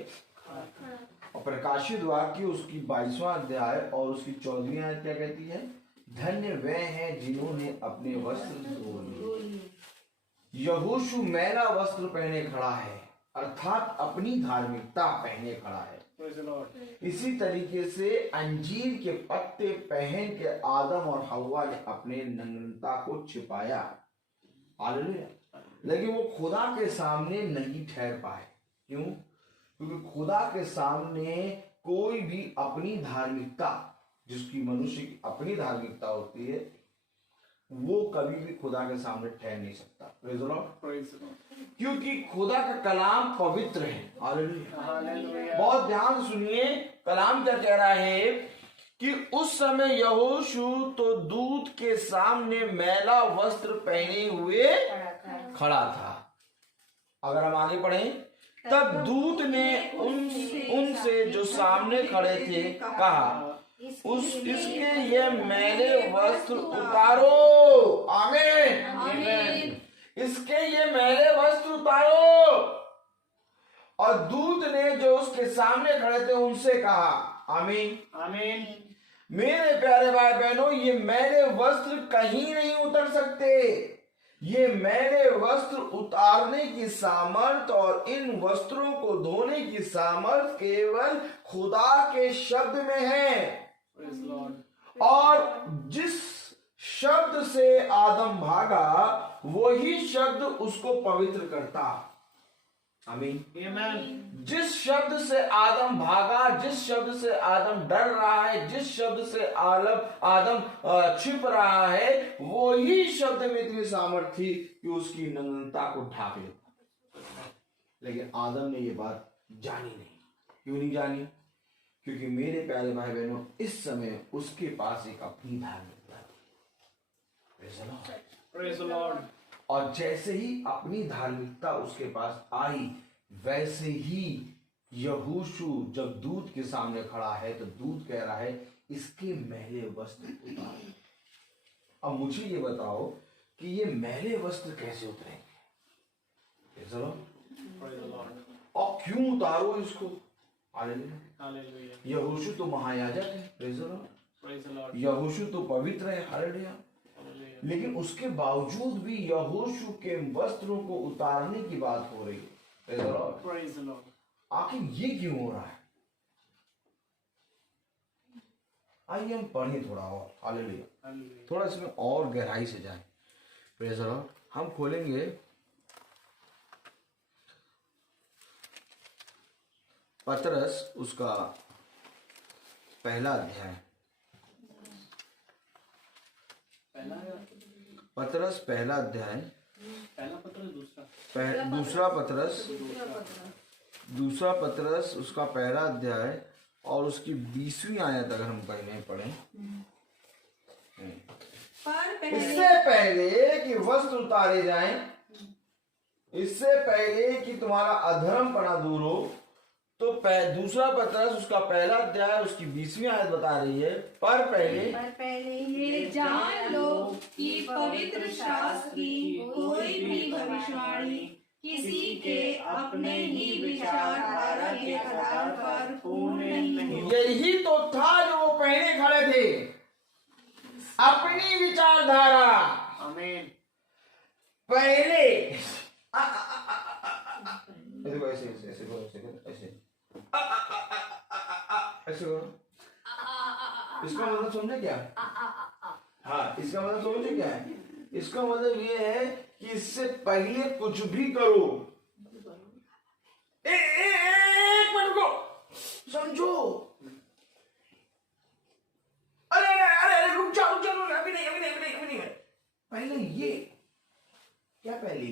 और प्रकाशित वाक्य उसकी 22वां अध्याय और उसकी 14वीं आयत क्या कहती है? धन्य वे हैं जिन्होंने अपने वस्त्र धो लिए। यहोशू मैला वस्त्र पहने खड़ा है, अर्थात अपनी धार्मिकता पहने खड़ा है। इसी तरीके से अंजीर के पत्ते पहन के आदम और हव्वा ने अपने नग्नता को छिपाया, हालेलुया। लेकिन वो खुदा के सामने नहीं ठहर पाए। क्यों? क्योंकि खुदा के सामने कोई भी अपनी धार्मिकता, जिसकी मनुष्य की अपनी धार्मिकता होती है, वो कभी भी खुदा के सामने ठहर नहीं सकता। Praise the Lord. क्योंकि खुदा का कलाम पवित्र है। हालेलुया। बहुत ध्यान सुनिए, कलाम क्या कह रहा है कि उस समय यहोशू तो दूत के सामने मैला वस्त्र पहने हुए खड़ा था। अगर हम आगे पढ़ें, तब दूत ने उनसे जो सामने खड़े थे कहा, इसके ये मैले वस्त्र उतारो। आमीन, आमीन। इसके ये मैले वस्त्र उतारो। और दूत ने जो उसके सामने खड़े थे उनसे कहा, आमीन, आमीन। मेरे प्यारे भाई बहनों, ये मैले वस्त्र कहीं नहीं उतर सकते। ये मैले वस्त्र उतारने की सामर्थ और इन वस्त्रों को धोने की सामर्थ केवल खुदा के शब्द में है। और जिस शब्द से आदम भागा वही शब्द उसको पवित्र करता। आमीन। जिस शब्द से आदम भागा, जिस शब्द से आदम डर रहा है, जिस शब्द से आदम छिप रहा है, वही शब्द में इतनी सामर्थ्य थी कि उसकी नग्नता को ढाक लेता। लेकिन आदम ने ये बात जानी नहीं। क्यों नहीं जानी? क्योंकि मेरे प्यारे भाई बहनों, इस समय उसके पास एक अपनी धार्मिकता थी। और जैसे ही अपनी धार्मिकता उसके पास आई, वैसे ही यहोशू जब दूत के सामने खड़ा है तो दूत कह रहा है, इसके मैले वस्त्र उतारो। अब मुझे ये बताओ कि ये मैले वस्त्र कैसे उतरेंगे? और क्यों उतारो इसको? यहोशू तो महायाजक है, यहोशू तो पवित्र है। हालेलुया। लेकिन उसके बावजूद भी यहोशू के वस्त्रों को उतारने की बात हो रही है। आखिर ये क्यों हो रहा है? आइए हम पढ़ें थोड़ा और। हालेलुया। थोड़ा इसमें और गहराई से जाएं। Praise the Lord. हम खोलेंगे पतरस उसका पहला अध्याय। पतरस पहला अध्याय, दूसरा पतरस उसका पहला अध्याय और उसकी 20वीं आयत अगर हम पढ़ें। इससे पहले कि वस्त्र उतारे जाएं, इससे पहले कि तुम्हारा अधर्मपना दूर हो, तो दूसरा पतरस उसका पहला अध्याय उसकी 20वीं आयत बता रही है, पर पहले ये जान लो कि पवित्र शास्त्र की कोई भी भविष्यवाणी किसी के अपने ही विचारधारा के आधार पर पूर्ण नहीं। यही तो था जो वो पहने खड़े थे, अपनी विचारधारा। आमीन। पहले ऐसे इसका मतलब समझे क्या? हाँ, इसका मतलब समझे क्या है? इसका मतलब ये है कि इससे पहले कुछ भी करो, एक मिनट को समझो, पहले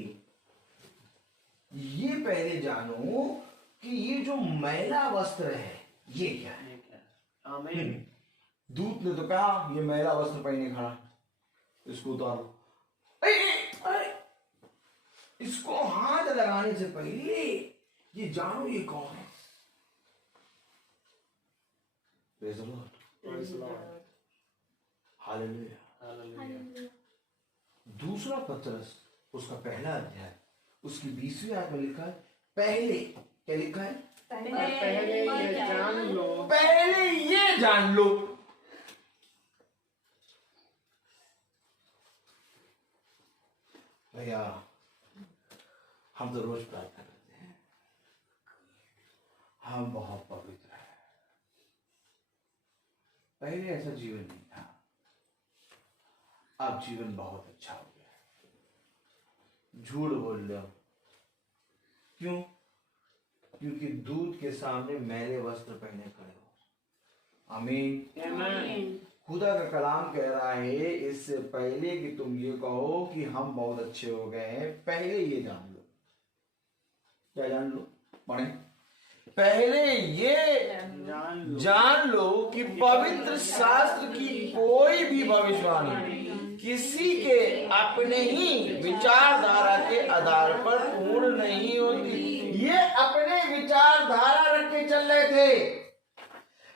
ये पहले जानो कि ये जो मैला वस्त्र है ये क्या है। आमीन। दूत ने तो कहा ये मैला वस्त्र पहने खड़ा, इसको उतारो। अरे इसको हाथ लगाने से पहले ये जानो ये कौन है। Praise the Lord. Praise the Lord. Hallelujah. Hallelujah. दूसरा पत्रस उसका पहला अध्याय उसकी 20वीं आयत में लिखा है पहले, क्या लिखा है? पहले ये जान लो, पहले ये जान लो। भैया हम तो रोज प्रार्थना करते हैं, हम बहुत पवित्र हैं। पहले ऐसा जीवन नहीं था, अब जीवन बहुत अच्छा हो गया। झूठ बोल रहे हो क्यों? क्योंकि दूध के सामने मैले वस्त्र पहने खड़े हो। आमीन। आमीन। खुदा का कलाम कह रहा है इससे पहले कि तुम ये कहो कि हम बहुत अच्छे हो गए हैं, पहले ये जान लो। क्या जान लो? पढ़े। पहले ये जान लो कि पवित्र शास्त्र की कोई भी भविष्यवाणी किसी के अपने ही विचारधारा के आधार पर पूर्ण नहीं होती। ये अपने विचारधारा रख के चल रहे थे,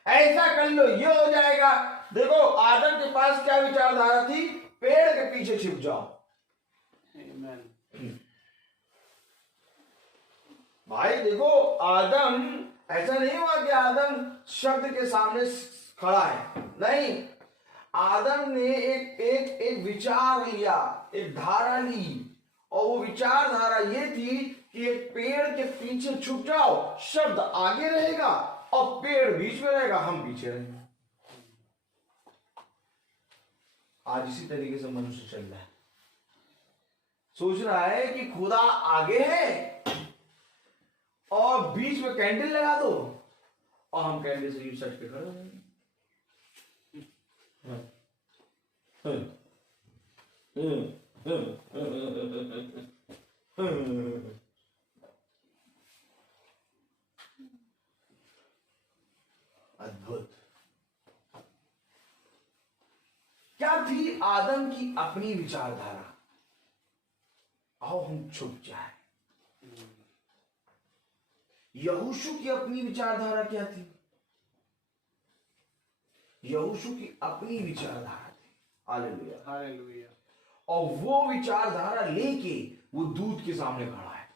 ऐसा कर लो ये हो जाएगा। देखो आदम के पास क्या विचारधारा थी? पेड़ के पीछे छिप जाओ। भाई देखो आदम, ऐसा नहीं हुआ कि आदम शब्द के सामने खड़ा है, नहीं। आदम ने एक विचार लिया, एक धारा ली, और वो विचारधारा ये थी कि एक पेड़ के पीछे छुप जाओ, शब्द आगे रहेगा और पेड़ बीच में रहेगा, हम पीछे रहेंगे। आज इसी तरीके से मनुष्य चल रहा है, सोच रहा है कि खुदा आगे है और बीच में कैंडल लगा दो और हम कैंडल से यूं सच के खड़े हो जाएंगे। अद्भुत। क्या थी आदम की अपनी विचारधारा? आओ हम छुप जाए। यहोशू की अपनी विचारधारा क्या थी? यहोशू की अपनी विचारधारा थी। Hallelujah, hallelujah. और वो विचारधारा लेके वो दूत के सामने खड़ा है।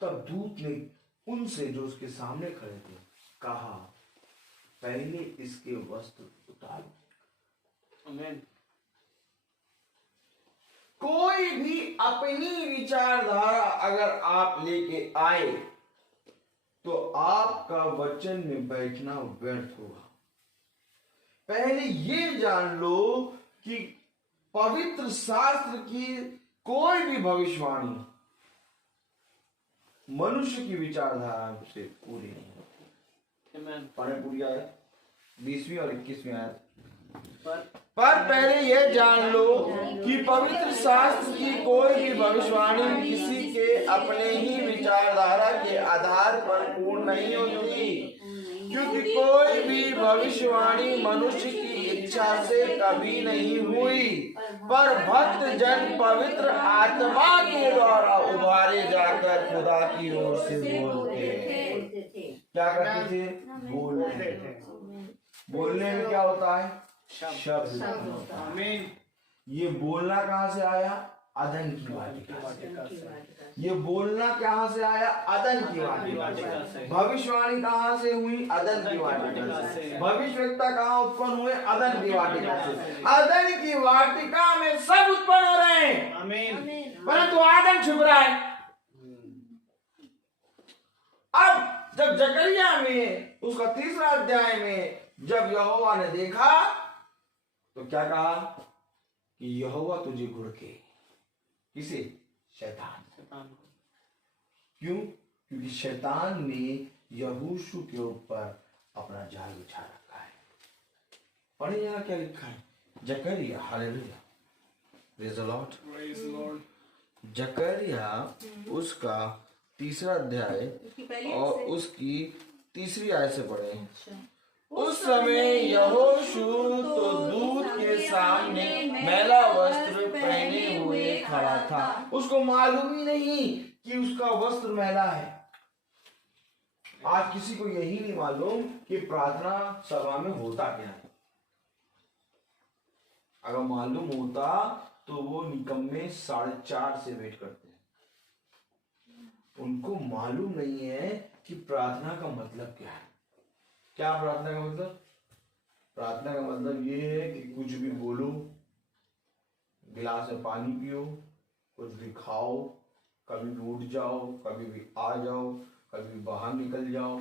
तब दूत ने उनसे जो उसके सामने खड़े थे कहा, पहले इसके वस्त्र उतारो। आमीन। कोई भी अपनी विचारधारा अगर आप लेके आए तो आपका वचन में बैठना व्यर्थ होगा। पहले ये जान लो कि पवित्र शास्त्र की कोई भी भविष्यवाणी मनुष्य की विचारधारा से पूरी नहीं होती। आमीन। पढ़े पूरी आयत 20वीं और 21वीं आयत। पर पहले यह जान लो कि पवित्र शास्त्र की कोई भी भविष्यवाणी किसी के अपने ही विचारधारा के आधार पर पूर्ण नहीं होती, क्योंकि कोई भी भविष्यवाणी मनुष्य की इच्छा से कभी नहीं हुई, पर भक्त जन पवित्र आत्मा के द्वारा उभारे जाकर खुदा की ओर से बोलते थे। क्या करते थे? बोलते थे। बोलने में क्या होता है? शब्द। आमीन। ये बोलना कहां से आया? अदन की वाटिका से। ये बोलना कहां से आया? अदन की वाटिका से। भविष्यवाणी कहां से हुई? अदन की वाटिका से। भविष्यवक्ता कहां उत्पन्न हुए? अदन की वाटिका से। अदन की वाटिका में सब उत्पन्न हो रहे हैं, आमीन। परंतु आदम छुप रहा है। अब जब जकरिया में उसका 3रा अध्याय में जब यहोवा ने देखा तो क्या कहा कि यहोवा तुझे घुड़के। किसे? शैतान। क्यों? क्योंकि शैतान ने यहोशू के ऊपर अपना जाल बिछा रखा है। पढ़े यहाँ क्या लिखा है? जकरिया, हालेलुया, Praise the Lord. Praise the Lord. जकरिया उसका 3रा अध्याय उसकी पहली और से- उसकी 3री आयत से पढ़े। अच्छा। उस समय यहोशू तो दूत के सामने मैला वस्त्र पहने हुए खड़ा था। उसको मालूम ही नहीं कि उसका वस्त्र मैला है। आज किसी को यही नहीं मालूम कि प्रार्थना सभा में होता क्या है। अगर मालूम होता तो वो निकम्मे 4:30 से वेट करते हैं। उनको मालूम नहीं है कि प्रार्थना का मतलब क्या है। क्या प्रार्थना का मतलब? प्रार्थना का मतलब ये है कि कुछ भी बोलो, गिलास में पानी पियो, कुछ भी खाओ, कभी भी उठ जाओ, कभी भी आ जाओ, कभी भी बाहर निकल जाओ,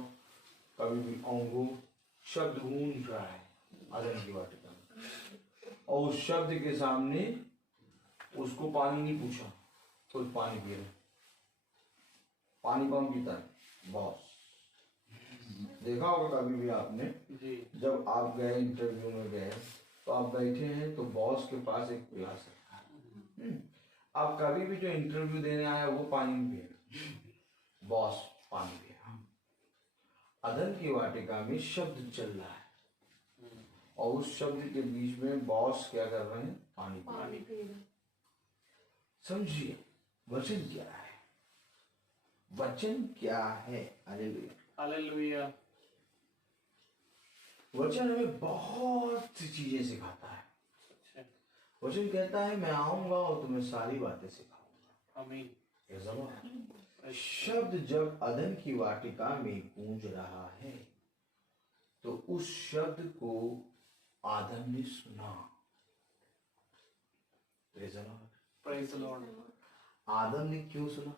कभी भी औंगो। शब्द गूंज रहा है अदन की वाटिका में, और उस शब्द के सामने उसको पानी नहीं पूछा, खुद पानी पी रहे। पानी कौन पीता है? बॉस। देखा होगा कभी भी आपने, जब आप गए इंटरव्यू में गए तो आप बैठे हैं तो बॉस के पास एक गिलास रखा है। आप कभी भी जो इंटरव्यू देने आया वो पानी नहीं पिएगा, बॉस पानी पिएगा। अदन की वाटिका में शब्द चल रहा है और उस शब्द के बीच में बॉस क्या कर रहे हैं? पानी पी रहे। समझिए वचन क्या है, वचन क्या है। Hallelujah, hallelujah. वचन हमें बहुत सी चीजें सिखाता है। वचन कहता है मैं आऊंगा और तुम्हें सारी बातें सिखाऊंगा। आमीन। ये जवाब शब्द जब अदन की वाटिका में गूंज रहा है तो उस शब्द को आदम ने सुना। Praise the Lord. आदम ने क्यों सुना?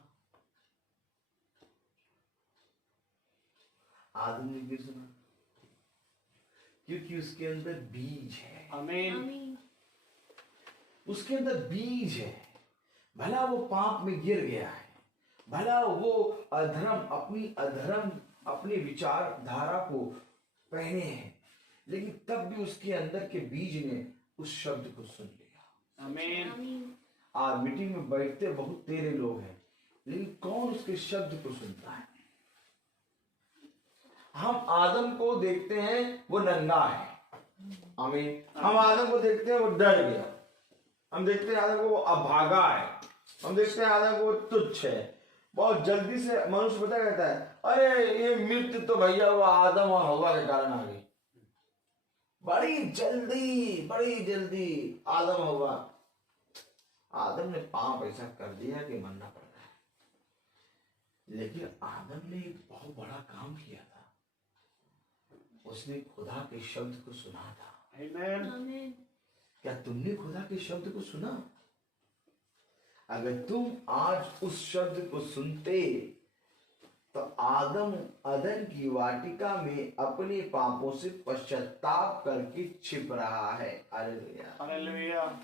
आदम ने क्यों सुना? क्योंकि उसके अंदर बीज है। आमीन। उसके अंदर बीज है। भला वो पाप में गिर गया है, भला वो अधर्म अपनी विचारधारा को पहने हैं, लेकिन तब भी उसके अंदर के बीज ने उस शब्द को सुन लिया। आमीन। आज मीटिंग में बैठते बहुत तेरे लोग हैं, लेकिन कौन उसके शब्द को सुनता है? हम आदम को देखते हैं वो नंगा है। आमीन। हम आदम को देखते हैं वो डर गया। हम देखते हैं आदम को वो अभागा है। हम देखते हैं आदम को वो तुच्छ है। बहुत जल्दी से मनुष्य पता कहता है अरे ये मृत्यु तो भैया वो आदम और हवा के कारण आ गई। बड़ी जल्दी आदम हवा। आदम ने पाप ऐसा कर दिया कि मरना पड़ रहा है। लेकिन आदम ने एक बहुत बड़ा काम किया था। उसने खुदा के शब्द को सुना था। आमीन। क्या तुमने खुदा के शब्द को सुना? अगर तुम आज उस शब्द को सुनते तो आदम अदन की वाटिका में अपने पापों से पश्चाताप करके छिप रहा है। Hallelujah, hallelujah.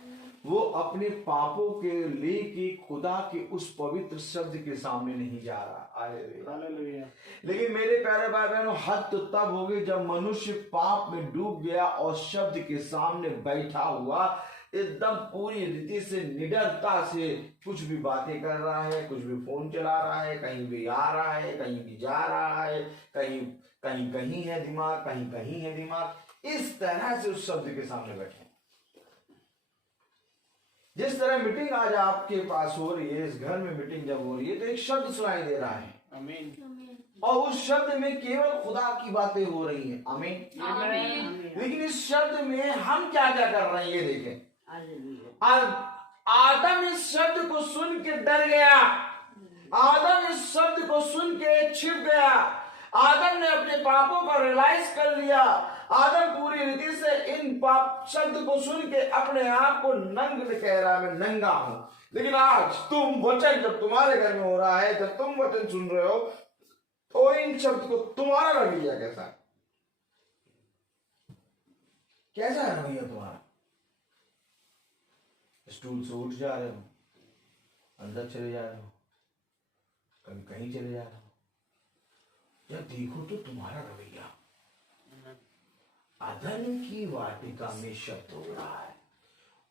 वो अपने पापों के लेके खुदा के उस पवित्र शब्द के सामने नहीं जा रहा। हालेलुया। लेकिन मेरे प्यारे भाई बहनों, हद तो तब हो गई जब मनुष्य पाप में डूब गया और शब्द के सामने बैठा हुआ एकदम पूरी रीति से निडरता से कुछ भी बातें कर रहा है, कुछ भी फोन चला रहा है, कहीं भी आ रहा है, कहीं भी जा रहा है, कहीं है दिमाग, कहीं है दिमाग। इस तरह से उस शब्द के सामने बैठे। जिस तरह मीटिंग आज आपके पास हो रही है, इस घर में मीटिंग जब हो रही है तो एक शब्द सुनाई दे रहा है। आमीन। और उस शब्द में केवल खुदा की बातें हो रही हैं। आमीन। लेकिन इस शब्द में हम क्या क्या कर रहे हैं ये देखें। आदम इस शब्द को सुन के डर गया। आदम इस शब्द को सुन के छिप गया। आदम ने अपने पापों को रियलाइज कर लिया। आदम पूरी रीति से इन पाप शब्द को सुन के अपने आप को नंग कह रहा है, मैं नंगा हूं। लेकिन आज तुम वचन जब तुम्हारे घर में हो रहा है, जब तुम वचन सुन रहे हो तो इन शब्द को तुम्हारा रवैया कैसा है? कैसा है रवैया तुम्हारा? स्टूल से उठ जा रहे हो, अंदर चले जा रहे हो, कभी कहीं चले जा रहे हो, या देखो तो तुम्हारा रवैया। अदन की वाटिका में शब्द हो रहा है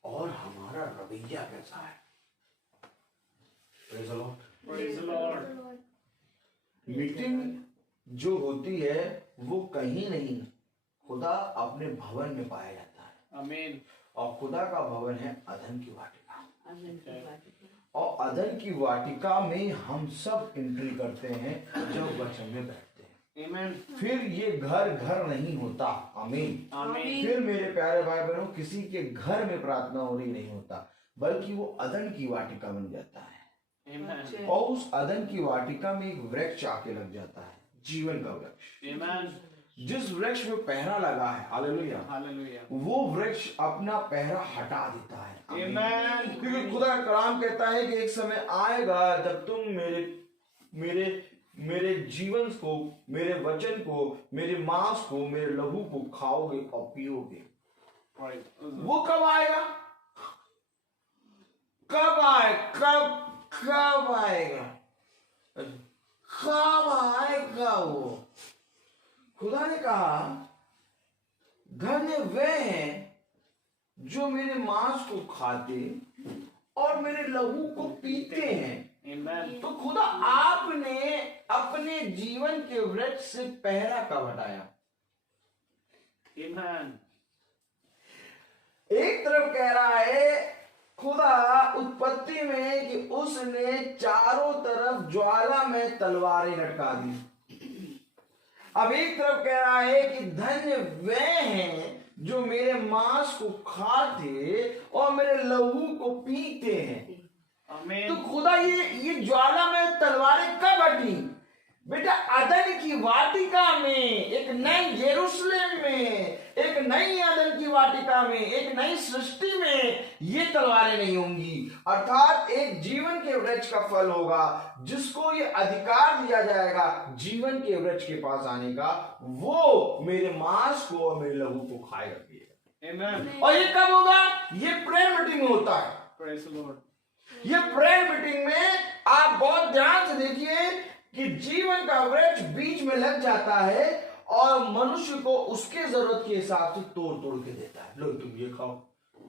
और हमारा रवैया कैसा है। Praise the Lord. Praise the Lord. Meeting जो होती है वो कहीं नहीं, खुदा अपने भवन में पाया जाता है। Amen. और खुदा का भवन है अदन की वाटिका। और अदन की वाटिका में हम सब एंट्री करते हैं जब वचन में बैठते हैं। Amen. फिर ये घर घर नहीं होता। आमीन। Amen. फिर मेरे प्यारे भाई बहनों, किसी के घर में प्रार्थना हो रही नहीं होता, बल्कि वो अदन की वाटिका बन जाता है। Amen. और उस अदन की वाटिका में एक वृक्ष आके लग जाता है, जीवन का वृक्ष। Amen. जिस वृक्ष में पहरा लगा है, हालेलुया, Hallelujah. वो वृक्ष अपना पहरा हटा देता है। आमीन। Amen. क्योंकि खुदा का कलाम कहता है कि एक समय आएगा जब तुम मेरे जीवन को, मेरे वचन को, मेरे मांस को, मेरे लहू को खाओगे और पियोगे। Right. वो कब आएगा? कब आएगा? वो? खुदा ने कहा, धन्य वे हैं जो मेरे मांस को खाते और मेरे लहू को पीते हैं। Amen. तो खुदा आपने अपने जीवन के वृक्ष से पहरा कब हटाया? Amen. एक तरफ कह रहा है खुदा उत्पत्ति में कि उसने चारों तरफ ज्वाला में तलवारें लटका दी। अब एक तरफ कह रहा है कि धन्य वे हैं जो मेरे मांस को खाते और मेरे लहू को पीते हैं। Amen. तो खुदा ये ज्वाला में तलवारें कब हटी? बेटा, अदन की वाटिका में, एक नई यरूशलेम में, एक नई अदन की वाटिका में, एक नई सृष्टि में ये तलवारें नहीं होंगी। अर्थात एक जीवन के वृक्ष का फल होगा जिसको ये अधिकार दिया जाएगा जीवन के वृक्ष के पास आने का। वो मेरे मांस को और मेरे लहू को खाएगा, पिएगा। Amen. और ये कब होगा? ये प्रेयर मीटिंग में होता है। Praise the Lord. ये प्रेयर मीटिंग में आप बहुत ध्यान से देखिए कि जीवन का वृक्ष बीच में लग जाता है और मनुष्य को उसके जरूरत के हिसाब से तोड़ तोड़ के देता है। लो तुम ये खाओ,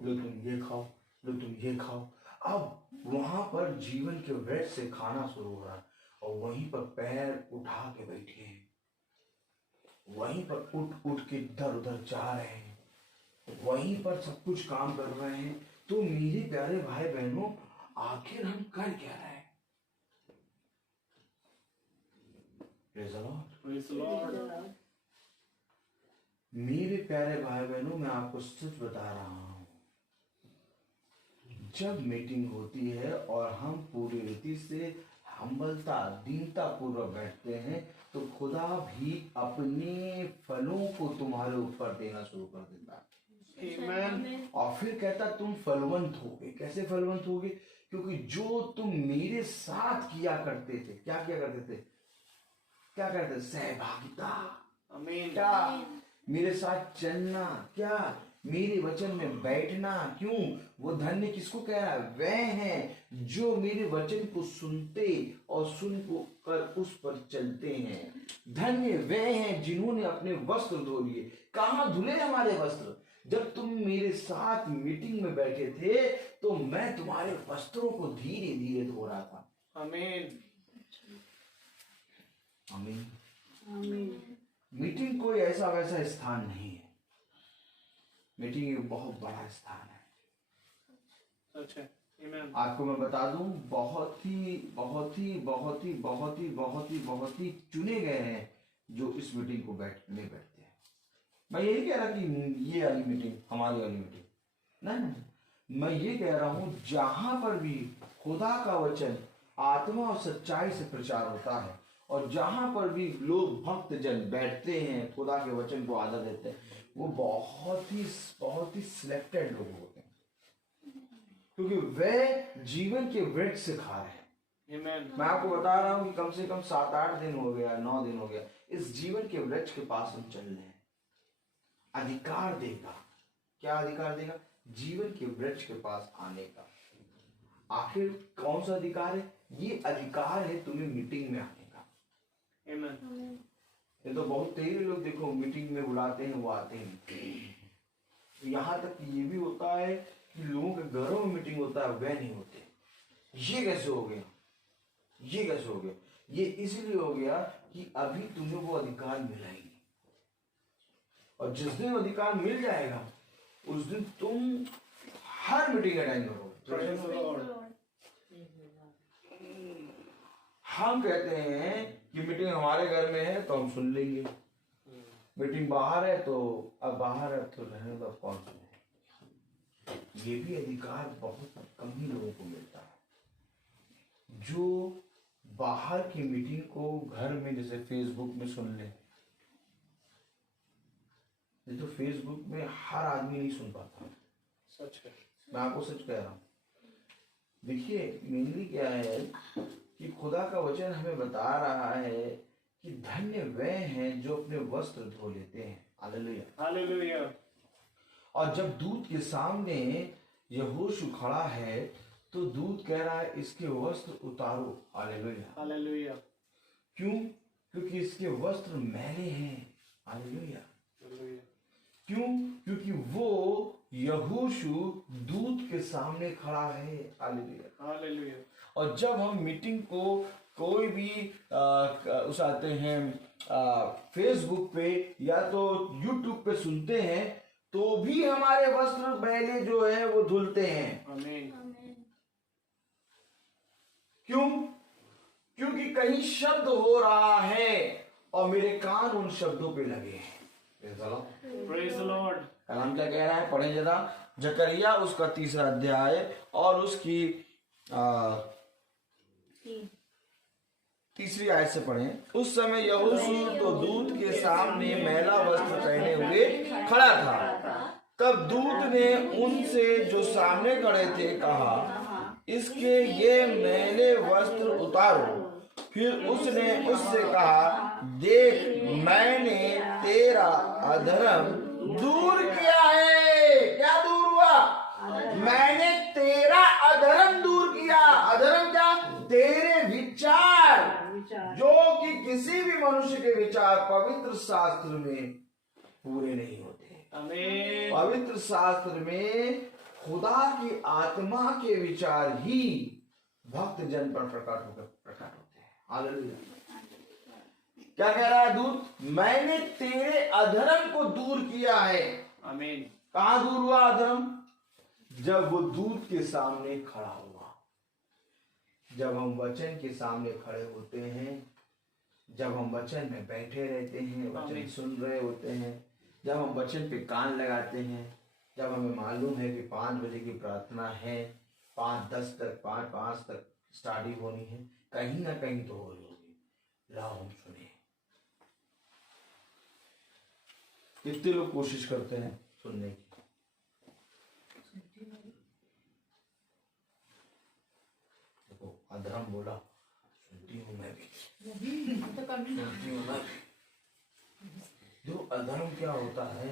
लो तुम ये खाओ, लो तुम ये खाओ। अब वहां पर जीवन के वृक्ष से खाना शुरू हो रहा है और वहीं पर पैर उठा के बैठे हैं, वहीं पर उठ उठ के इधर उधर जा रहे हैं, वहीं पर सब कुछ काम कर रहे हैं। तो मेरे प्यारे भाई बहनों, आखिर हम कर क्या रहे हैं? Praise the Lord. Praise the Lord. मेरे प्यारे भाई बहनों, मैं आपको सच बता रहा हूं, जब मीटिंग होती है और हम पूरी रीति से हम्बलता, दीनता पूर्वक बैठते हैं, तो खुदा भी अपने फलों को तुम्हारे ऊपर देना शुरू कर देता है। Amen. और फिर कहता तुम फलवंत होगे। कैसे फलवंत होगे? क्योंकि जो तुम मेरे साथ किया करते थे, क्या किया करते थे? क्या करते? सहभागिता। Amen. क्या? मेरे साथ चलना। क्या? मेरे वचन में बैठना। क्यों? वो धन्य किसको कह रहा है? वे हैं जो मेरे वचन को सुनते और सुन को कर उस पर चलते हैं। धन्य वे हैं जिन्होंने अपने वस्त्र धो लिए। कहाँ धुले हमारे वस्त्र? जब तुम मेरे साथ मीटिंग में बैठे थे तो मैं तुम्हारे वस्त्रों को धीरे धीरे धो रहा था। Amen. आमीन। मीटिंग कोई ऐसा वैसा स्थान नहीं है। मीटिंग एक बहुत बड़ा स्थान है। अच्छा। Amen. आपको मैं बता दूं, बहुत ही चुने गए हैं जो इस मीटिंग को बैठते हैं। मैं यही कह रहा कि ये वाली मीटिंग हमारी वाली मीटिंग नहीं, मैं ये कह रहा हूं जहां पर भी खुदा का वचन आत्मा और सच्चाई से प्रचार होता है और जहां पर भी लोग भक्त जन बैठते हैं, खुदा के वचन को आदर देते हैं, वो बहुत ही सिलेक्टेड लोग होते हैं, क्योंकि वे जीवन के वृक्ष से खा रहे हैं। Amen. मैं आपको बता रहा हूं कि कम से कम 7-8 दिन हो गया, 9 दिन हो गया, इस जीवन के वृक्ष के पास हम चल रहे हैं। अधिकार देगा। क्या अधिकार देगा? जीवन के वृक्ष के पास आने का। आखिर कौन सा अधिकार है? ये अधिकार है तुम्हें मीटिंग में आने का। Amen. ये तो बहुत तेरे लोग देखो मीटिंग में बुलाते हैं, वो आते हैं। यहाँ तक ये भी होता है कि लोगों के घरों में मीटिंग होता है वह नहीं होते। ये कैसे हो गया? ये कैसे हो गया? ये इसलिए हो गया कि अभी तुम्हें वो अधिकार मिला ही नहीं, और जिस दिन अधिकार मिल जाएगा उस दिन तुम हर मीटिंग अटेंड करोगे। हम कहते हैं कि मीटिंग हमारे घर में है तो हम सुन लेंगे, मीटिंग बाहर है तो अब बाहर है तो रहने दो, कौन सुने। ये भी अधिकार बहुत कम ही लोगों को मिलता है जो बाहर की मीटिंग को घर में जैसे फेसबुक में सुन ले। ये तो फेसबुक में हर आदमी नहीं सुन पाता, सच है, मैं आपको सच कह रहा हूँ। देखिए मेनली क्या है कि खुदा का वचन हमें बता रहा है कि धन्य वे हैं जो अपने वस्त्र धो लेते हैं। Hallelujah, hallelujah. और जब दूत के सामने यहोशू खड़ा है तो दूत कह रहा है इसके वस्त्र उतारो। Hallelujah, hallelujah. क्यों? क्योंकि इसके वस्त्र मैले हैं। हालेलुया। हालेलुया। क्यों? क्योंकि वो यहोशू दूत के सामने खड़ा है। Hallelujah, hallelujah. और जब हम मीटिंग को कोई भी उस आते हैं फेसबुक पे या तो यूट्यूब पे सुनते हैं तो भी हमारे वस्त्र मैले जो है वो धुलते हैं। आमीन। क्यों? क्योंकि कहीं शब्द हो रहा है और मेरे कान उन शब्दों पे लगे हैं। Praise the Lord. कलाम क्या कह रहा है? पढ़े जरा जकरिया उसका 3रा अध्याय और उसकी 3री आयत से पढ़ें। उस समय यहोशू तो दूत के सामने मैला वस्त्र पहने हुए खड़ा था। तब दूत ने उनसे जो सामने खड़े थे कहा इसके ये मैले वस्त्र उतारो। फिर उसने उससे कहा देख मैंने तेरा अधर्म दूर किया है। क्या दूर हुआ? मैंने तेरा अधर्म दूर किया। अधर्म क्या? तेरे विचार जो कि किसी भी मनुष्य के विचार पवित्र शास्त्र में पूरे नहीं होते। आमीन। पवित्र शास्त्र में खुदा की आत्मा के विचार ही भक्त जन पर प्रकट होते हैं। हालेलुया। क्या कह रहा है दूत? मैंने तेरे अधर्म को दूर किया है। आमीन। कहां दूर हुआ अधर्म? जब वो दूत के सामने खड़ा हुआ। जब हम वचन के सामने खड़े होते हैं, जब हम वचन में बैठे रहते हैं, वचन सुन रहे होते हैं, जब हम वचन पे कान लगाते हैं, जब हमें मालूम है कि 5 बजे की प्रार्थना है, 5:10 तक 5:05 तक स्टार्टिंग होनी है, कहीं ना कहीं तो हो रही होगी। लाओ हम सुने। कितने लोग कोशिश करते हैं सुनने की? देखो अधर्म बोला, सुनती हूँ मैं भी, सुनती हूँ मैं भी। जो अधर्म क्या होता है?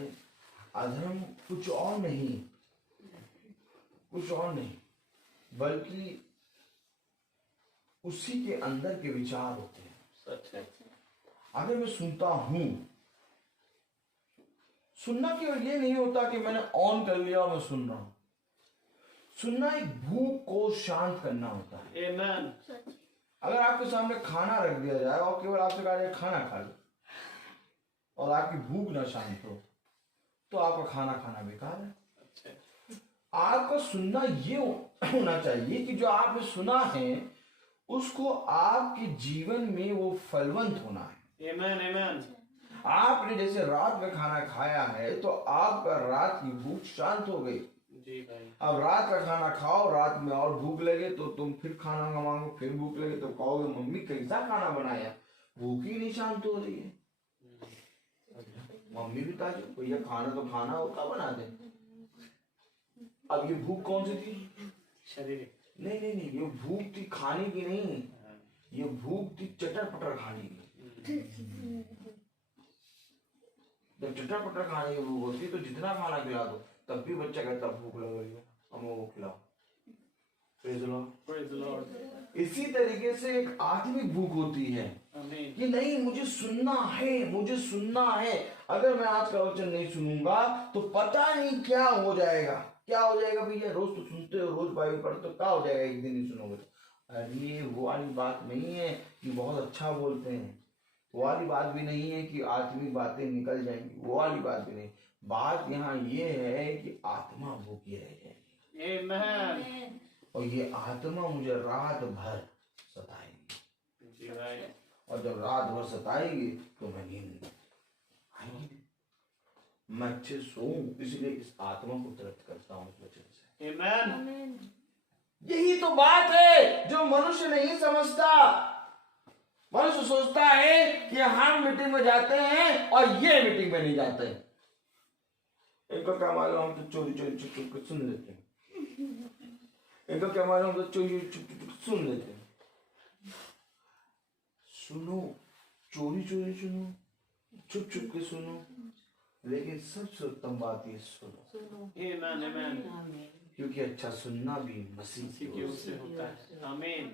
अधर्म कुछ और नहीं, कुछ और नहीं बल्कि उसी के अंदर के विचार होते हैं। सच है। अगर मैं सुनता हूं, सुनना केवल ये नहीं होता कि मैंने ऑन कर लिया और मैं सुन रहा हूं। सुनना एक भूख को शांत करना होता है। आमीन। अगर आपके सामने खाना रख दिया जाए और केवल आपसे कहा जाए खाना खा लो और आपकी भूख ना शांत हो तो आपका खाना खाना बेकार है। आपका सुनना ये होना चाहिए कि जो आपने सुना है उसको आपके जीवन में वो फलवंत होना है। आमीन। आमीन। आपने जैसे रात में खाना खाया है तो आपका रात की भूख शांत हो गई। जी भाई। अब रात का खाना खाओ, रात में और भूख लगे तो तुम फिर खाना मांगो, फिर भूख लगे तो कहोगे मम्मी कैसा खाना बनाया, भूख ही नहीं शांत हो रही है। मम्मी भी ताकि भैया खाना तो खाना होता बना दे। अब ये भूख कौन सी थी? शरीर। नहीं नहीं नहीं, ये भूख थी खाने की नहीं, ये भूख थी चटर पटर खाने की। जब चटर पटर खाने की भूख होती तो जितना खाना खिला दो तब भी बच्चा कहता भूख लग रही है, हमें वो खिलाओ। Praise the Lord. Praise the Lord. इसी तरीके से एक आत्मिक भूख होती है Amen. कि नहीं, मुझे सुनना है, मुझे सुनना है। अगर मैं आज का वचन नहीं सुनूंगा तो पता नहीं क्या हो जाएगा। क्या हो जाएगा भैया? रोज तो सुनते हो, रोज बाइबल पढ़ते हो, क्या हो जाएगा एक दिन नहीं सुनोगे तो? अरे वो वाली बात नहीं है कि बहुत अच्छा बोलते हैं, वो वाली बात भी नहीं है कि आत्मिक बातें निकल जाएंगी, वो वाली बात भी नहीं। बात यहाँ ये है कि आत्मा भूखी रह जाएगी। Amen. और ये आत्मा मुझे रात भर सताएगी, जी भाई। और जब रात भर सताएगी तो मैं नींद आएगी, मैं अच्छे सोऊं, इसलिए इस आत्मा को तृप्त करता हूँ इस वचन से। Amen. यही तो बात है जो मनुष्य नहीं समझता। मनुष्य सोचता है कि हम मीटिंग में जाते हैं और ये मीटिंग में नहीं जाते हैं। इनको क्या मालूम, हम तो चोरी चोरी चुप चुप सुन लेते हैं। इनको क्या मालूम, तो चोरी चुप चुप सुन लेते हैं। सुनो, चोरी चोरी सुनो, चुप चुप के सुनो, लेकिन सबसे उत्तम बात ये सुनो, Amen. Amen. क्योंकि अच्छा सुनना भी मसीह इसी की की ओर ओर से। से होता है। आमीन।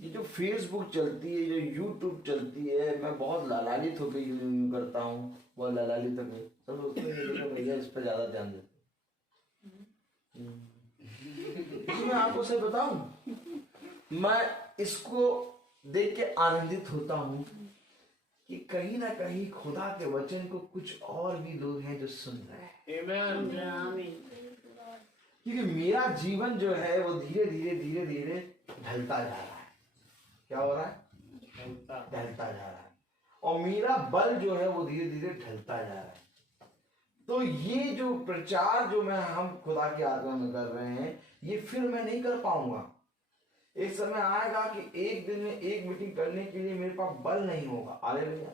ये जो फेसबुक चलती है, जो यूट्यूब चलती है, मैं बहुत लालायित होकर यूज करता हूँ, बहुत लालायित होकर। सब लोग भैया इस पर ज्यादा ध्यान देते। मैं आपको सही बताऊं, मैं इसको देख के आनंदित होता हूँ कि कहीं ना कहीं खुदा के वचन को कुछ और भी लोग हैं जो सुन रहे हैं। Amen. क्योंकि मेरा जीवन जो है वो धीरे धीरे धीरे धीरे ढलता जा रहा है। क्या हो रहा है? ढलता जा रहा है। और मेरा बल जो है वो धीरे धीरे ढलता जा रहा है। तो ये जो प्रचार जो हम खुदा की आत्मा में कर रहे हैं, ये फिर मैं नहीं कर पाऊंगा। एक समय आएगा कि एक दिन में एक मीटिंग करने के लिए मेरे पास बल नहीं होगा। हालेलुया।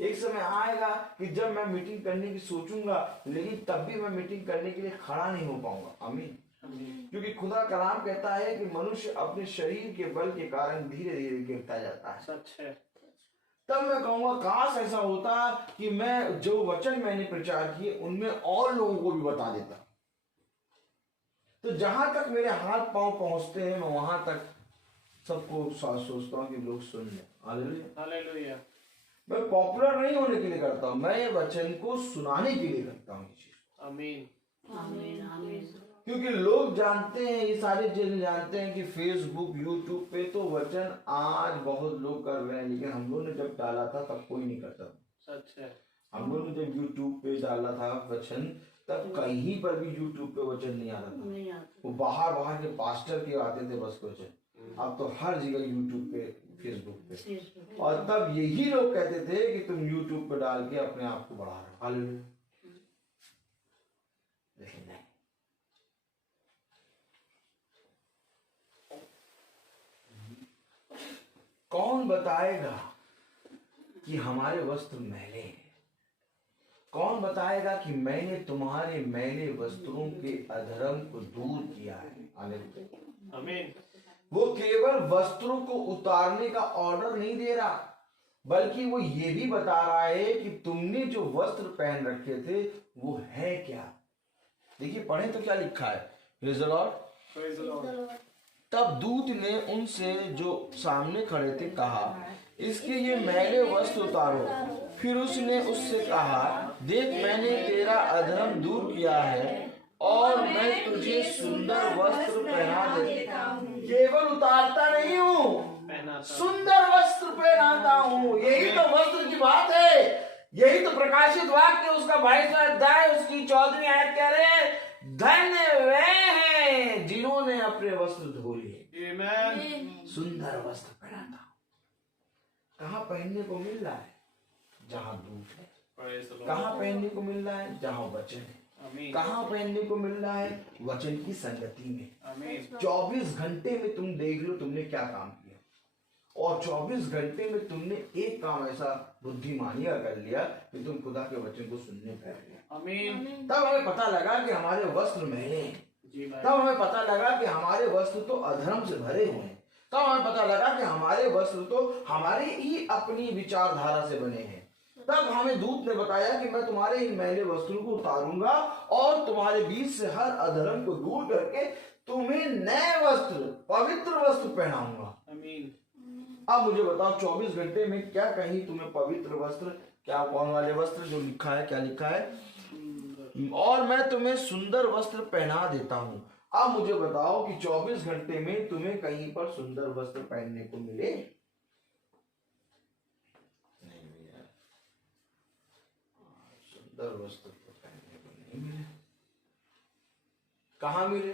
एक समय आएगा कि जब मैं मीटिंग करने की सोचूंगा, लेकिन तब भी मैं मीटिंग करने के लिए खड़ा नहीं हो पाऊंगा। आमीन। क्योंकि खुदा कलाम कहता है कि मनुष्य अपने शरीर के बल के कारण धीरे धीरे गिरता जाता है। सच है। तब मैं कहूंगा काश ऐसा होता कि मैं जो वचन मैंने प्रचार किए उनमें और लोगों को भी बता देता। तो जहां तक मेरे हाथ पांव पहुंचते हैं, मैं वहां तक सबको सोचता हूँ कि लोग सुन लें। हालेलुया। हालेलुया। मैं पॉपुलर नहीं होने के लिए करता हूँ, मैं ये वचन को सुनाने के लिए करता हूँ। आमीन। क्योंकि लोग जानते हैं, ये सारे चीजें जानते हैं कि फेसबुक यूट्यूब पे तो वचन आज बहुत लोग कर रहे हैं, लेकिन हम लोग ने जब डाला था तब कोई नहीं करता। सच है। हम लोग ने जब यूट्यूब पे डाला था वचन, तब कहीं पर भी यूट्यूब पे वचन नहीं आ रहा था। वो बाहर के पास्टर के आते थे बस वचन। अब तो हर जगह यूट्यूब पे, फेसबुक पे। और तब यही लोग कहते थे कि तुम यूट्यूब पे डाल के अपने आप को बढ़ा रहे हो। हालेलुया। लेकिन नहीं, कौन बताएगा कि हमारे वस्त्र मैले हैं? कौन बताएगा कि मैंने तुम्हारे मैले वस्त्रों के अधर्म को दूर किया है? हालेलुया। आमीन। वो केवल वस्त्रों को उतारने का ऑर्डर नहीं दे रहा, बल्कि वो ये भी बता रहा है कि तुमने जो वस्त्र पहन रखे थे वो है क्या। देखिए पढ़े तो क्या लिखा है। Praise the Lord. Praise the Lord. तब दूत ने उनसे जो सामने खड़े थे कहा, इसके ये मैले वस्त्र उतारो। फिर उसने उससे कहा, देख मैंने तेरा अधर्म दूर किया है और मैं तुझे सुंदर वस्त्र पहना देता हूँ। केवल उतारता नहीं हूँ, सुंदर वस्त्र पहनाता हूँ। यही तो वस्त्र की बात है। यही तो प्रकाशित वाक्य उसका 22वां अध्याय उसकी 14वीं आयत कह रहे हैं, धन्य वे हैं जिन्होंने अपने वस्त्र धो लिए। आमीन। सुंदर वस्त्र पहनाता हूँ। कहाँ पहनने को मिल रहा है? जहाँ दूत है। Praise the Lord. कहाँ पहनने को मिल रहा है? जहाँ वचन है। आमीन। कहाँ पहनने को मिल रहा है? वचन की संगति में। आमीन। 24 घंटे में तुम देख लो तुमने क्या काम किया, और 24 घंटे में तुमने एक काम ऐसा बुद्धिमानी कर लिया कि तुम खुदा के वचन को सुनने बैठ गए। आमीन। तब हमें पता लगा कि हमारे वस्त्र मैले हैं। जी भाई। तब हमें पता लगा कि हमारे वस्त्र तो अधर्म से भरे हुए हैं। तब हमें पता लगा कि हमारे वस्त्र तो हमारी ही अपनी विचारधारा से बने हैं। तब हमें दूत ने बताया कि मैं तुम्हारे इन मैले वस्त्रों को उतारूंगा और तुम्हारे बीच से हर अधर्म को दूर करके तुम्हें नए वस्त्र, पवित्र वस्त्र पहनाऊंगा। आमीन। अब मुझे बताओ 24 घंटे में क्या कहीं तुम्हें पवित्र वस्त्र, क्या कौन वाले वस्त्र जो लिखा है, क्या लिखा है? और मैं तुम्हें सुंदर वस्त्र पहना देता हूं। अब मुझे बताओ कि 24 घंटे में तुम्हें कहीं पर सुंदर वस्त्र पहनने को मिले? नहीं भैया, सुंदर वस्त्र तो पहनने को नहीं मिले। कहाँ मिले?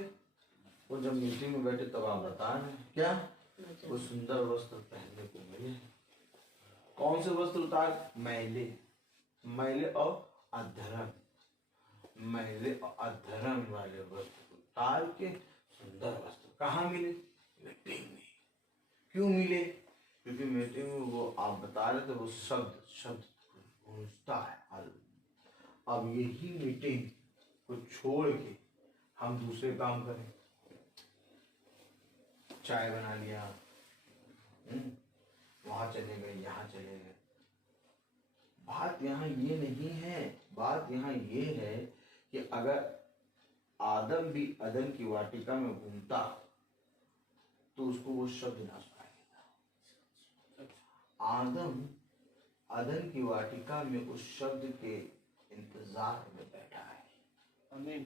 वो जब मीटिंग में बैठे तब आप बता रहे हैं क्या वो सुंदर वस्त्र पहनने को मिले। कौन से वस्त्र उतार? मैले, मैले और अधर्म, मैले और अधर्म वाले वस्त्र उतार के सुंदर वस्त्र कहाँ मिले? मीटिंग में। क्यों मिले? क्योंकि मीटिंग में वो आप बता रहे थे, वो शब्द गूंजता है। अब यही मीटिंग को छोड़ के हम दूसरे काम करें, चाय बना लिया, वहां चले गए, यहाँ चले गए। बात यहाँ ये नहीं है, बात यहाँ ये है कि अगर आदम भी अदन की वाटिका में घूमता तो उसको वो शब्द ना सुनाई देता। आदम अदन की वाटिका में उस शब्द के इंतजार में बैठा है। आमीन।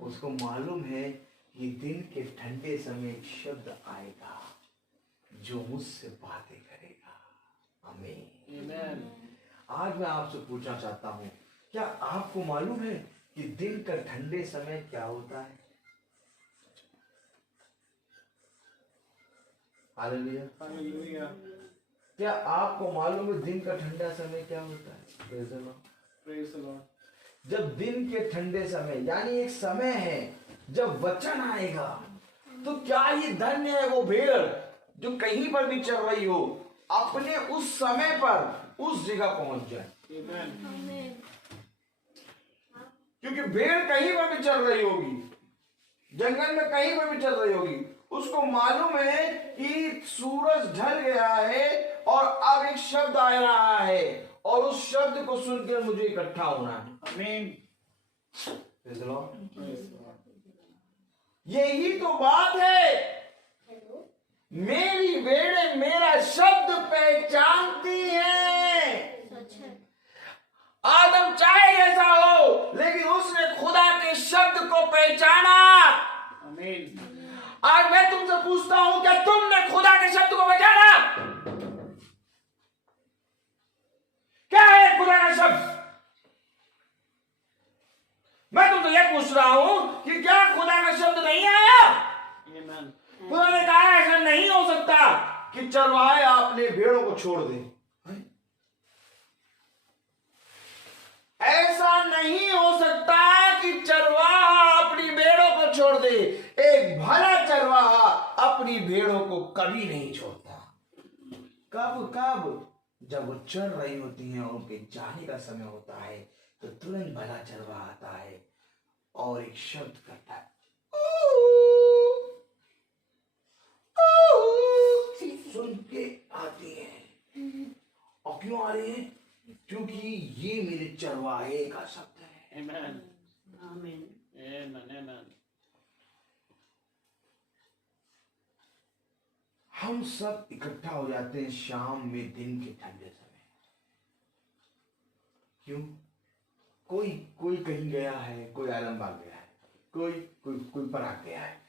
उसको मालूम है कि दिन के ठंडे समय एक शब्द आएगा जो मुझसे बातें करेगा। आमीन। आज मैं आपसे पूछना चाहता हूँ, क्या आपको मालूम है कि दिन का ठंडे समय क्या होता है? हालेलुया। हालेलुया। क्या आपको मालूम है दिन का ठंडा समय क्या होता है? Praise the Lord. Praise the Lord. जब दिन के ठंडे समय, यानी एक समय है जब वचन आएगा, तो क्या ये धन्य है वो भेड़ जो कहीं पर भी चल रही हो, अपने उस समय पर उस जगह पहुंच जाए। क्योंकि भेड़ कहीं पर भी चल रही होगी, जंगल में कहीं पर भी चल रही होगी, उसको मालूम है कि सूरज ढल गया है और अब एक शब्द आ रहा है और उस शब्द को सुनकर मुझे इकट्ठा होना है। आमीन। यही तो बात है। मेरी भेड़ें मेरा शब्द पहचानती हैं। आदम चाहे जैसा हो, लेकिन उसने खुदा के शब्द को पहचाना। आमीन। आज मैं तुमसे पूछता हूं, क्या तुमने खुदा के शब्द को पहचाना? क्या है खुदा का शब्द? मैं तुमसे यह पूछ रहा हूं कि क्या खुदा का शब्द नहीं आया? आमीन। खुदा ने कहा ऐसा नहीं हो सकता कि चरवाहे अपने भेड़ों को छोड़ दें। ऐसा नहीं हो सकता कि चरवाहा अपनी भेड़ों को छोड़ दे। एक भला चरवाहा अपनी भेड़ों को कभी नहीं छोड़ता। कब? जब वो चल रही होती हैं और उनके जाने का समय होता है, तो तुरंत भला चरवाहा आता है और एक शब्द करता है, सुन के आती हैं। और क्यों आ रही हैं? क्योंकि ये मेरे चरवाहे का शब्द है। आमीन। आमीन। आमीन। हम सब इकट्ठा हो जाते हैं शाम में, दिन के ठंडे समय। क्यों? कोई कहीं गया है, कोई आलमबाग गया है, कोई पराग गया है,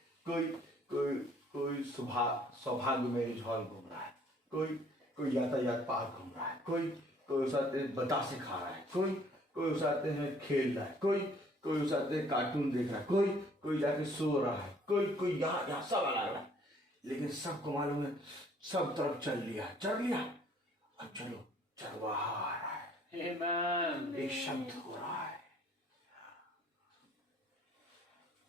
कोई सौभाग्य मैरिज हॉल घूम रहा है, कोई यातायात पार्क घूम रहा है, कोई उस आते बतासे खा रहा है, कोई उस आते हैं खेल रहा है, कोई उस आते कार्टून देख रहा है, कोई जाके सो रहा है, कोई यहाँ सब आ रहा है। लेकिन सबको मालूम है, सब तरफ चल लिया। अब चलो, चरवाहा आ रहा है। आमीन। एक शब्द हो रहा है।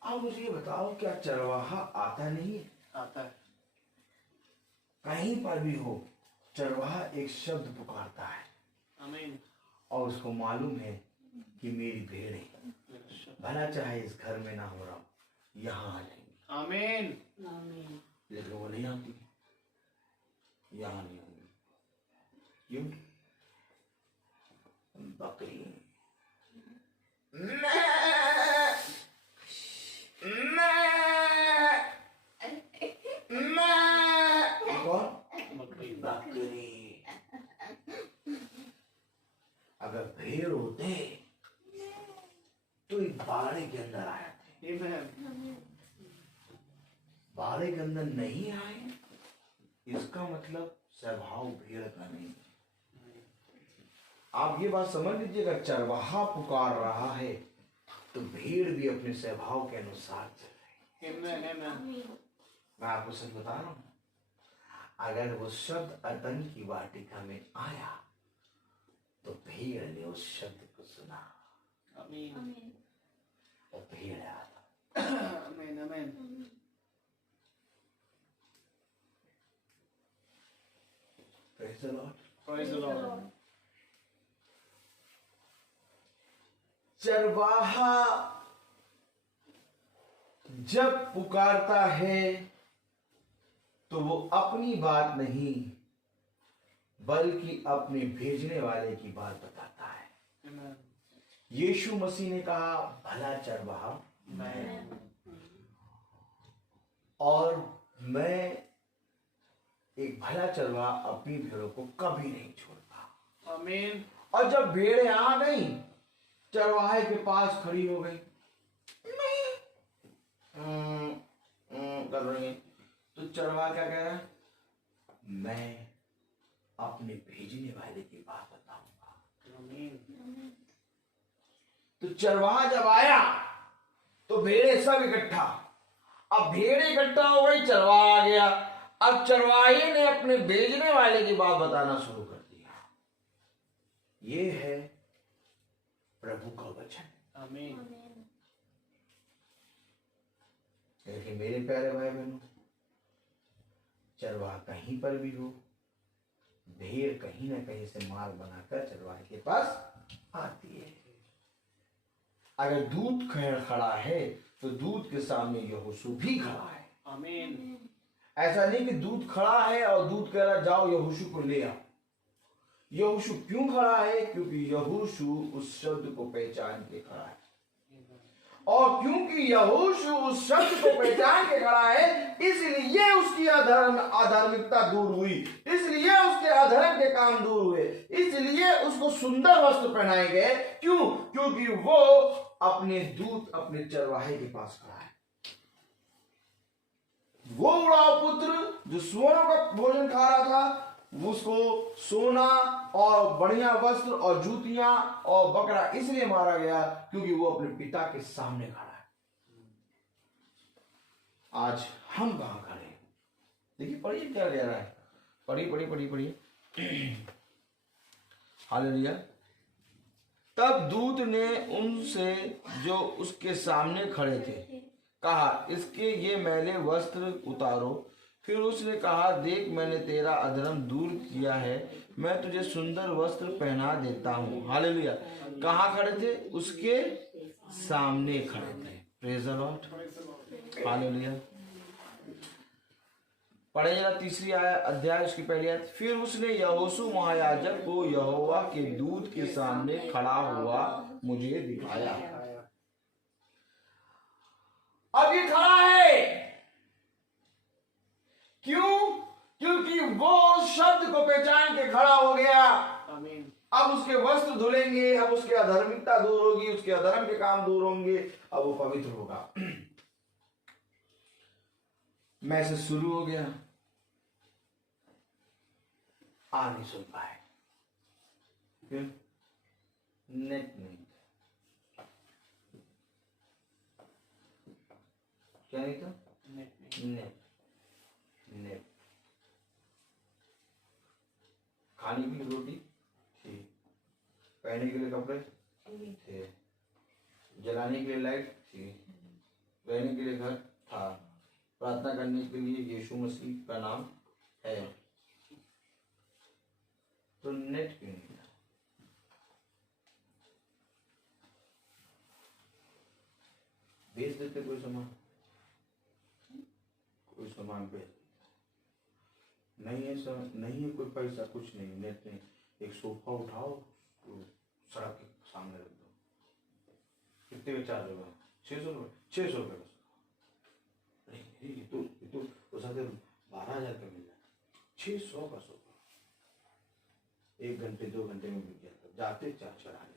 अब मुझे ये बताओ, क्या चरवाहा आता नहीं है? आता है। कहीं पर भी हो, चरवाहा एक शब्द पुकारता है। आमीन। और उसको मालूम है कि मेरी भेड़ें, भला चाहे इस घर में ना हो रहा हूं, यहाँ आ जाएंगी। आमीन। आमीन। लेकिन वो नहीं आती, यहाँ नहीं आती। क्यों? बकरी मैं तो एक बाड़े के अंदर आए थे। बाड़े के अंदर नहीं आए, इसका मतलब स्वभाव भेड़ का नहीं। आप ये बात समझ लीजिएगा, चरवाहा पुकार रहा है तो भेड़ भी अपने स्वभाव के अनुसार चल रही है। मैं आपको सच बता रहा हूं, अगर वो शब्द अदन की वाटिका में आया तो भेड़ ने उस शब्द को सुना और भेड़ आया। Praise the Lord. Praise the Lord. चरवाहा जब पुकारता है तो वो अपनी बात नहीं बल्कि अपने भेजने वाले की बात बताता है। यीशु मसीह ने कहा, भला चरवाहा मैं, और मैं एक भला चरवाहा अपनी भेड़ों को कभी नहीं छोड़ता। आमीन। और जब भेड़ें आ गई, चरवाहे के पास खड़ी हो गई, कर रही हैं, तो चरवाहा क्या कह रहा है? मैं अपने भेजने वाले की बात बताऊंगा। आमीन। तो चरवाहा जब आया तो भेड़े सब इकट्ठा। अब भेड़े इकट्ठा हो गई, चरवाहा आ गया। अब चरवाहे ने अपने भेजने वाले की बात बताना शुरू कर दिया। ये है प्रभु का वचन। आमीन। लेकिन मेरे प्यारे भाई बहनों, चरवाहा कहीं पर भी हो, भेड़ कहीं ना कहीं से माल बनाकर चरवाहे के पास आती है। अगर दूत खड़ा है तो दूत के सामने यहोशू भी खड़ा है। आमीन। ऐसा नहीं कि दूत खड़ा है और दूत कह रहा जाओ यहोशू को ले आओ। यहोशू क्यों खड़ा है? क्योंकि यहोशू उस शब्द को पहचान के खड़ा है, और क्योंकि यहोशू उस शब्द को पहचान के खड़ा है, इसलिए उसकी अधर्मिकता दूर हुई, इसलिए उसके अधर्म के काम दूर हुए, इसलिए उसको सुंदर वस्त्र पहनाए गए। क्यों? क्योंकि वो अपने दूत अपने चरवाहे के पास खड़ा है। वो उड़ाव पुत्र जो सुअरों का भोजन खा रहा था, उसको सोना और बढ़िया वस्त्र और जूतियां और बकरा इसलिए मारा गया क्योंकि वो अपने पिता के सामने खड़ा है। आज हम कहां खड़े हैं? देखिए, पढ़िए क्या कह रहा है। पढ़िए। हालेलुया। तब दूत ने उनसे जो उसके सामने खड़े थे कहा, इसके ये मैले वस्त्र उतारो। फिर उसने कहा, देख मैंने तेरा अधर्म दूर किया है, मैं तुझे सुंदर वस्त्र पहना देता हूँ। हालेलुया। कहाँ खड़े थे? उसके सामने खड़े थे। Praise the Lord. हालेलुया। पढ़े जरा तीसरी अध्याय उसकी पहली आयत। फिर उसने यहोशू महायाजक को यहोवा के दूत के सामने खड़ा हुआ मुझे दिखाया। अब ये खड़ा है क्यों? क्योंकि वो शब्द को पहचान के खड़ा हो गया। आमीन। अब उसके वस्त्र धुलेंगे, अब उसकी अधर्मिकता दूर होगी, उसके अधर्म के काम दूर होंगे, अब वो पवित्र होगा। मैसेज शुरू हो गया, आ नहीं सुन पाए। क्यों? नेट नहीं। क्या नहीं था? नेट। खाने के लिए रोटी थी, पहनने के लिए कपड़े थे, जलाने के लिए लाइट थी, रहने के लिए घर था, प्रार्थना करने के लिए यीशु मसीह का नाम है, तो नेट क्यों नहीं था? भेज देते कोई सामान भेज नहीं है सर, नहीं है कोई पैसा, कुछ नहीं, नेट नहीं। एक सोफा उठाओ, सड़क के सामने रख दो। कितने में चार्ज होगा? 600 रुपये। 600 रुपये बस। नहीं तो उस 12,000 का मिल जाए। 600 का सोफा 1 घंटे 2 घंटे में मिल जाता। जाते 4 आने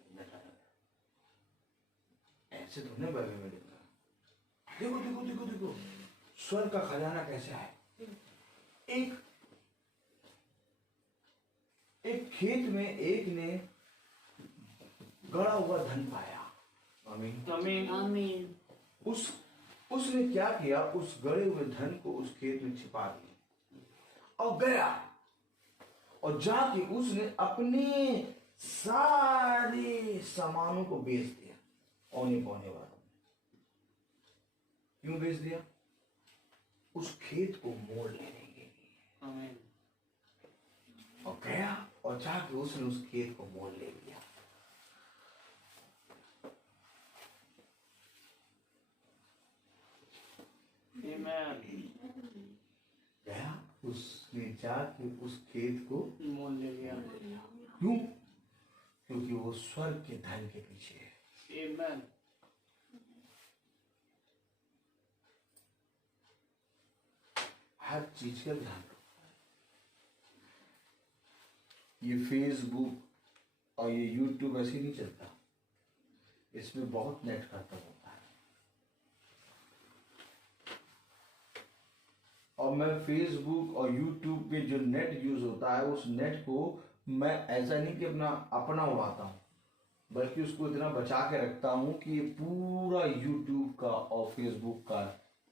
ऐसे ऐसे तो नहीं बाइबल में लिखा। देखो देखो देखो देखो स्वर्ग का खजाना कैसे है। एक खेत में एक ने गड़ा हुआ धन पाया। आमीन आमीन आमीन। उसने क्या किया, उस गड़े हुए धन को उस खेत में छिपा दिया और गया और जाके उसने अपने सारे सामानों को बेच दिया औने पौने वालों। क्यों बेच दिया? उस खेत को मोल लेने के लिए। आमीन। और गया और जाके उसने उस खेत को मोल ले लिया। गया उसने जाके उस खेत को मोल ले लिया। क्यों? क्योंकि वो स्वर्ग के धन के पीछे है। आमीन। हर चीज का ध्यान रखो। ये फेसबुक और ये यूट्यूब ऐसे नहीं चलता, इसमें बहुत नेट खर्च होता है। और मैं फेसबुक और यूट्यूब पे जो नेट यूज होता है उस नेट को मैं ऐसा नहीं कि अपना उड़ाता हूँ, बल्कि उसको इतना बचा के रखता हूँ कि ये पूरा यूट्यूब का और फेसबुक का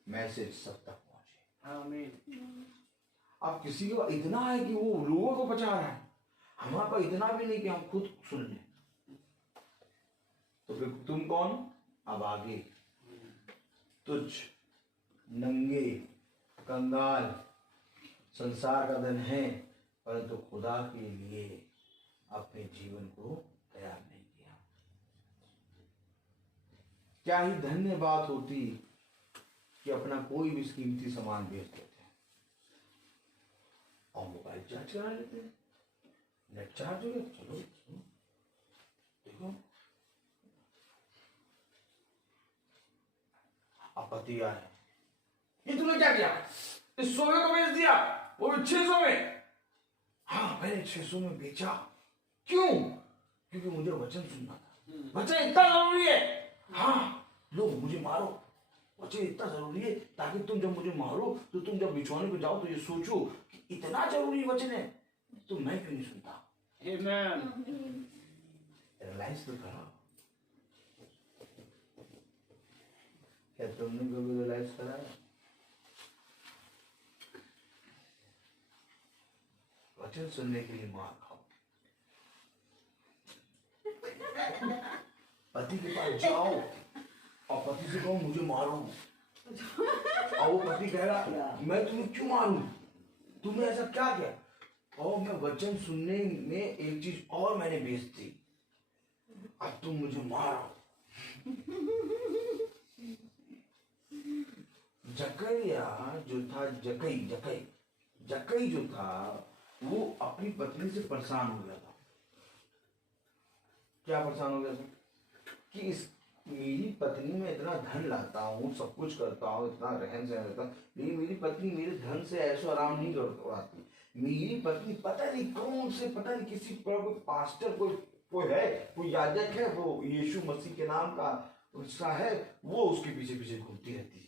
मैसेज सब तक पहुंचे। आमीन। अब किसी को इतना है कि वो लोगों को बचा रहा है, हमारे पास इतना भी नहीं कि हम खुद सुन लें। तो फिर तुम कौन? अब आगे तुझ नंगे कंगाल संसार का धन है, परंतु खुदा के लिए अपने जीवन को तैयार नहीं किया। क्या ही धन्य बात होती कि अपना कोई भी कीमती सामान बेच देते हैं और मोबाइल चार्ज करा लेते हैं। नेट चार्ज हो गया, चलो देखो। आपत्ति आए, ये तूने क्या किया? इस 100 को बेच दिया, वो भी 600 में। हाँ मैंने 600 में बेचा। क्यों? क्योंकि मुझे वचन सुनना था। वचन इतना जरूरी है। हाँ लो मुझे मारो, वचन इतना जरूरी है ताकि तुम जब मुझे मारो तो तुम जब बिछवाने पे जाओ तो ये सोचो कि इतना जरूरी वचन है तो मैं क्यों नहीं सुनता। आमीन। रियलाइज तो करो। क्या तुमने कभी रियलाइज करा है? वचन सुनने के लिए मार खाओ। पति के पास जाओ और पति से कहो मुझे मारो, और वो पति कह रहा मैं तुम्हें क्यों मारूं, तुमने ऐसा क्या किया? और मैं वचन सुनने में एक चीज और मैंने बेच दी, अब तुम मुझे मारो। जकरिया जो था, जकई जो था वो अपनी पत्नी से परेशान हो गया था। क्या परेशान हो गया था? कि इस मेरी पत्नी में इतना धन लाता हूँ, सब कुछ करता हूँ, इतना रहन सहन रहता, लेकिन मेरी पत्नी मेरे धन से ऐशो आराम नहीं उड़ाती। मेरी पत्नी पता नहीं कौन से, पता नहीं किसी कोई पास्टर, कोई है, कोई याजक है, वो यीशु मसीह के नाम का उसका है, वो उसके पीछे पीछे घूमती रहती है,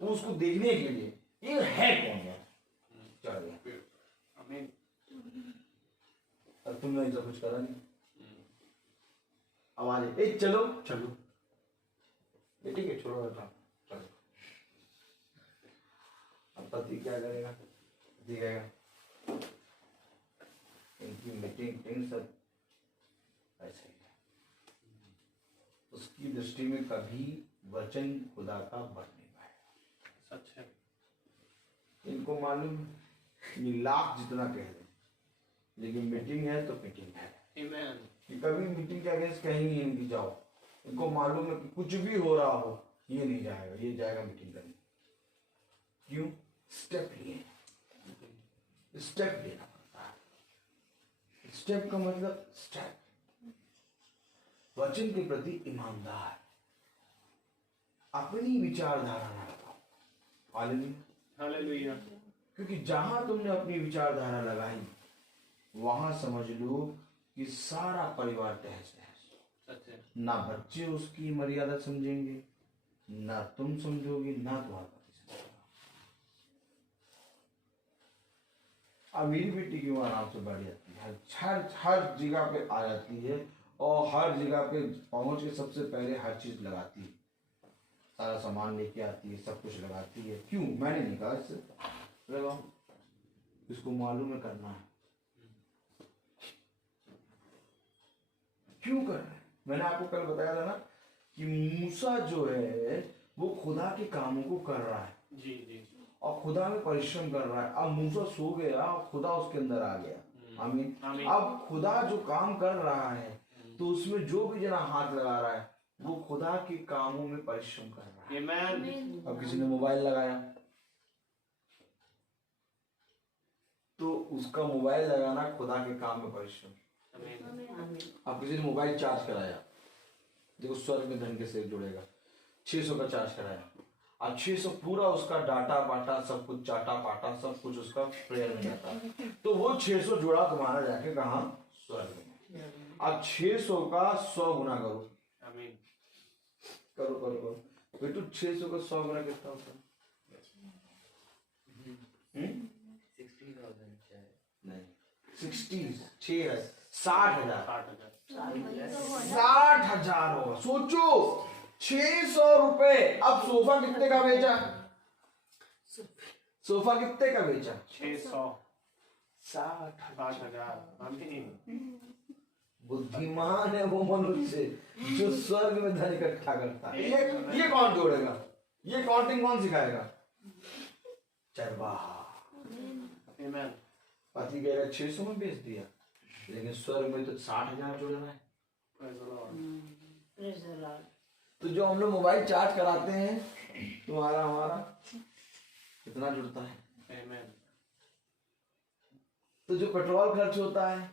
वो उसको देखने के लिए। ये है कौन है? चलो आमीन। अब तुमने ऐसा कुछ करा नहीं। आवाज ए चलो चलो, ये ठीक है, छोड़ो बेटा चलो। अब पति क्या करेगा? पति कहेगा इनकी मीटिंग सब ऐसे ही है। उसकी दृष्टि में कभी वचन खुदा का बढ़ नहीं पाएगा। सच है। इनको मालूम ये लाख जितना कह दे, लेकिन मीटिंग है तो मीटिंग है। आमीन। कि कभी मीटिंग के अगेंस्ट कहेंगे इनकी जाओ। इनको मालूम है कि कुछ भी हो रहा हो ये नहीं जाएगा, ये जाएगा मीटिंग करने। क्यों? स्टेप लिए, स्टेप लेना पड़ता है। स्टेप का मतलब स्टेप, वचन के प्रति ईमानदार, अपनी विचारधारा ना लगाओ। Hallelujah hallelujah. क्योंकि जहां तुमने अपनी विचारधारा लगाई वहां समझ लो कि सारा परिवार तहस नहस। सच है। ना बच्चे उसकी मर्यादा समझेंगे, ना तुम समझोगे, ना तुम्हारा पति समझेगा। अब मेरी बेटी क्यों आराम से बढ़ जाती है, हर जगह पे आ जाती है और हर जगह पे पहुंच के सबसे पहले हर चीज लगाती है, सारा सामान लेके आती है, सब कुछ लगाती है। क्यों? मैंने नहीं कहा इससे लगाओ, इसको मालूम है करना है। क्यों कर रहा है? मैंने आपको कल बताया था ना कि मूसा जो है वो खुदा के कामों को कर रहा है जी जी और खुदा में परिश्रम कर रहा है। अब मूसा सो गया और खुदा उसके अंदर आ गया। आमीन। आमीन। अब खुदा जो काम कर रहा है तो उसमें जो भी जना हाथ लगा रहा है वो खुदा के कामों में परिश्रम कर रहा है। आमीन। अब किसी ने मोबाइल लगाया तो उसका मोबाइल लगाना खुदा के काम में परिश्रम। अब किसी ने मोबाइल चार्ज कराया, देखो स्वर्ग में धन के से जुड़ेगा, 600 का चार्ज कराया, अब 600 पूरा उसका डाटा पाटा सब कुछ चाटा पाटा सब कुछ उसका प्रेयर में जाता, तो वो 600 जुड़ा तुम्हारा जाके कहाँ? स्वर्ग में। अब 600 का 100 गुना करो। आमीन। करो करो करो बेटू, 600 का 100 गुना कितना होता है? 60,000 60,000 होगा। सोचो 600 रुपए। अब सोफा कितने का बेचा? सोफा कितने का बेचा? 600 60,000। 60,000। बुद्धिमान है वो मनुष्य जो स्वर्ग में धन इकट्ठा करता है। ये कौन जोड़ेगा? ये काउंटिंग कौन सिखाएगा? चरवाहा। आमीन। पति कहेगा 600 में बेच दिया, लेकिन स्वर्ग में तो 60,000 जुड़ रहा है। Praise the Lord. तो जो हम लोग मोबाइल चार्ज कराते हैं तुम्हारा हमारा कितना जुड़ता है? आमीन। तो जो पेट्रोल खर्च होता है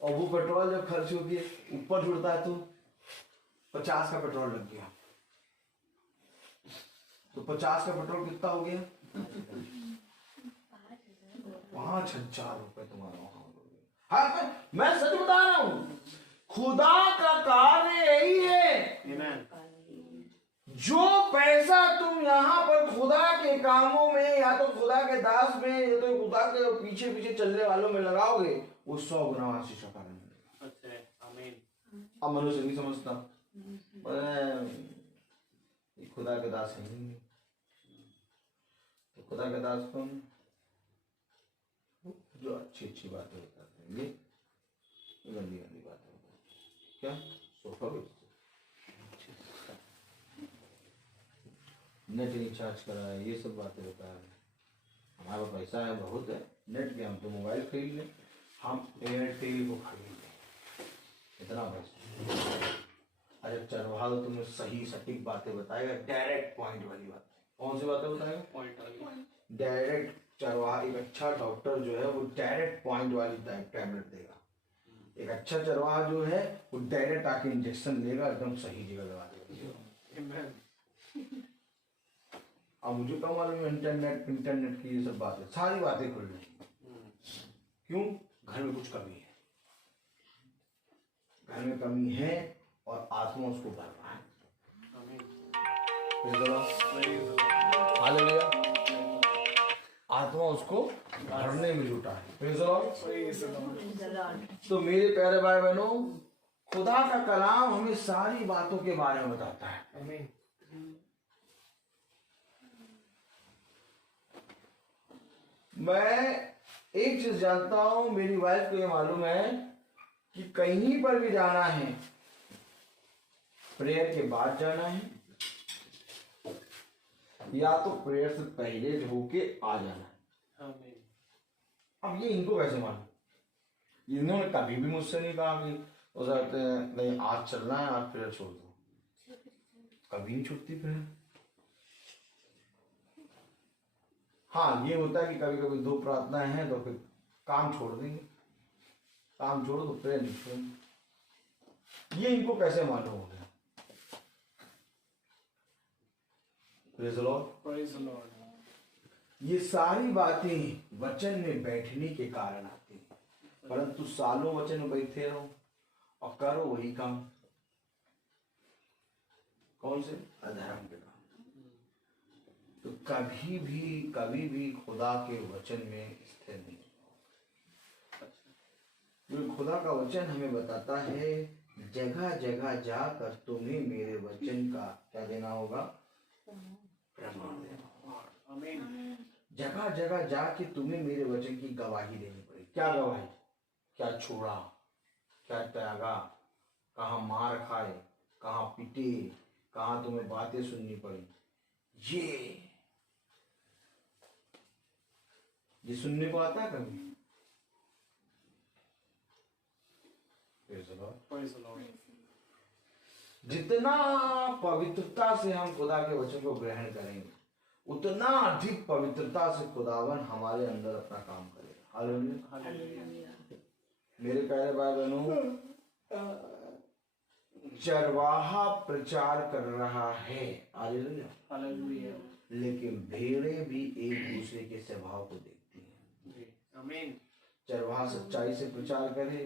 और वो पेट्रोल जब खर्च होती है ऊपर जुड़ता है, तो 50 का पेट्रोल लग गया तो 50 का पेट्रोल कितना हो गया? 5,000 रुपए तुम्हारा वहां हो गया। हाँ, मैं सच बता रहा हूं, खुदा का कार्य यही है। आमीन। जो पैसा तुम यहाँ पर खुदा के कामों में या तो खुदा के दास में या तो खुदा के पीछे पीछे चलने वालों में लगाओगे वो 100 गुना आशीष का कारण मिलेगा। अच्छा। आमीन। अब मनुष्य नहीं समझता, ये खुदा के दास है नहीं। तो खुदा के दास कौन? जो अच्छी अच्छी बातें बताते हैं, ये गंदी गंदी बातें बताते हैं। क्या? सोफा बेचते, नेट रिचार्ज करा है, ये सब बातें बता रहे हैं। हमारा पैसा है बहुत है, नेट के हम तो मोबाइल खरीद लें, हम एयरटेल को खरीद लें, इतना पैसा। अरे चरवाहा तो तुम्हें सही सटीक बातें बताएगा, डायरेक्ट पॉइंट वाली बात। कौन सी बातें बताएगा? पॉइंट वाली। डायरेक्ट चरवाहा, एक अच्छा डॉक्टर जो है वो डायरेक्ट पॉइंट वाली टैबलेट देगा। एक अच्छा चरवाहा जो है वो डायरेक्ट आके इंजेक्शन देगा, एकदम सही जगह लगा देगा। आमीन। अब मुझे कम मालूम इंटरनेट की ये सब बातें, सारी बातें खुल रही। क्यों? घर में कुछ कमी है, घर में कमी है और आत्मा उसको भर रहा है। हालेलुया। आत्मा उसको भरने में जुटा है। Praise the Lord. तो मेरे प्यारे भाई बहनों, खुदा का कलाम हमें सारी बातों के बारे में बताता है। आमीन। मैं एक चीज जानता हूं, मेरी वाइफ को ये मालूम है कि कहीं पर भी जाना है प्रेयर के बाद जाना है या तो प्रेयर से पहले होके आ जाना है। आमीन। अब ये इनको कैसे मालूम? इन्होंने कभी भी मुझसे नहीं कहा कि नहीं आज चलना है, आज प्रेयर छोड़ दो। कभी नहीं छूटती प्रेयर। हाँ, ये होता है कि कभी कभी 2 प्रार्थनाएं हैं तो फिर काम छोड़ देंगे, काम छोड़ो तो प्रेयर नहीं छोड़ेंगे। ये इनको कैसे मालूम हो गया? Praise the Lord. Praise the Lord. ये सारी बातें वचन में बैठने के कारण आती हैं, परंतु सालों वचन में बैठे रहो और करो वही काम कौन से? अधर्म के काम। तो कभी भी खुदा के वचन में स्थिर नहीं। जो खुदा का वचन हमें बताता है जगह जगह जाकर तुम्हें मेरे वचन का क्या देना होगा? प्रमाण देना होगा। आमीन। जगह जगह जाके तुम्हें मेरे वचन की गवाही देनी पड़ेगी। क्या गवाही? क्या छोड़ा, क्या त्यागा, कहाँ मार खाए, कहाँ पीटे, कहाँ तुम्हें बातें सुननी पड़ी, ये सुनने को आता है कभी? Praise the Lord. जितना पवित्रता से हम खुदा के वचन को ग्रहण करेंगे उतना अधिक पवित्रता से खुदावन हमारे अंदर अपना काम करेगा। हालेलुया। मेरे प्यारे भाई बहनों, चरवाहा प्रचार कर रहा है, हालेलुया, लेकिन भेड़ें भी एक दूसरे के स्वभाव को देखती हैं। आमीन। चरवाहा सच्चाई से प्रचार करे,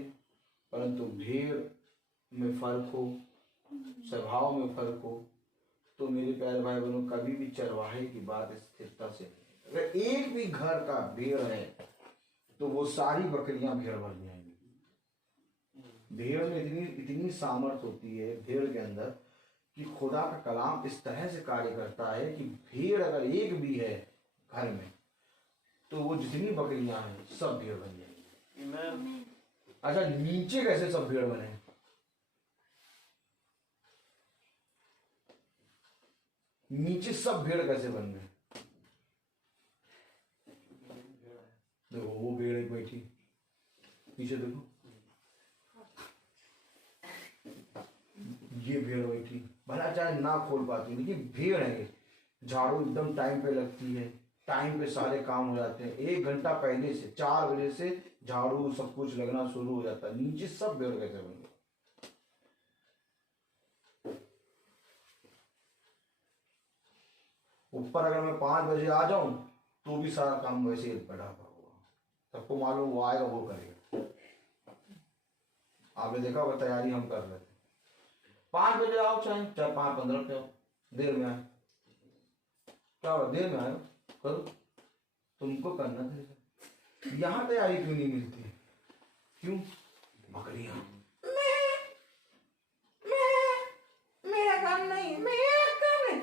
परंतु भेड़ में फर्क हो, स्वभाव में फर्क हो, तो मेरे प्यारे भाई बहनों कभी भी चरवाहे की बात स्थिरता से नहीं। अगर एक भी घर का भेड़ है तो वो सारी बकरियां भेड़ बन जाएंगी। भेड़ में इतनी सामर्थ होती है भेड़ के अंदर कि खुदा का कलाम इस तरह से कार्य करता है कि भेड़ अगर एक भी है घर में तो वो जितनी बकरियां हैं सब भेड़ बन जाएंगी। अच्छा, नीचे कैसे सब भेड़ बने? नीचे सब भेड़ कैसे बन गए? देखो वो भेड़ एक बैठी, पीछे देखो ये भेड़ बैठी, भला चाहे ना खोल पाती लेकिन भेड़ है। झाड़ू एकदम टाइम पे लगती है, टाइम पे सारे काम हो जाते हैं। 1 घंटा पहले से 4 बजे से झाड़ू सब कुछ लगना शुरू हो जाता है। नीचे सब भेड़ कैसे बन गए? ऊपर अगर मैं 5 बजे आ जाऊं तो भी सारा काम वैसे ही पड़ा होगा। सबको मालूम वो आएगा वो करेगा। आपने देखा होगा तैयारी हम कर रहे थे, 5 बजे आओ, चाहे 5:15 पे आओ, देर में आए, क्या हुआ? देर में आए करो, तुमको करना था। यहाँ तैयारी क्यों नहीं मिलती? क्यों? बकरियां मेरा काम नहीं, मेरा काम है,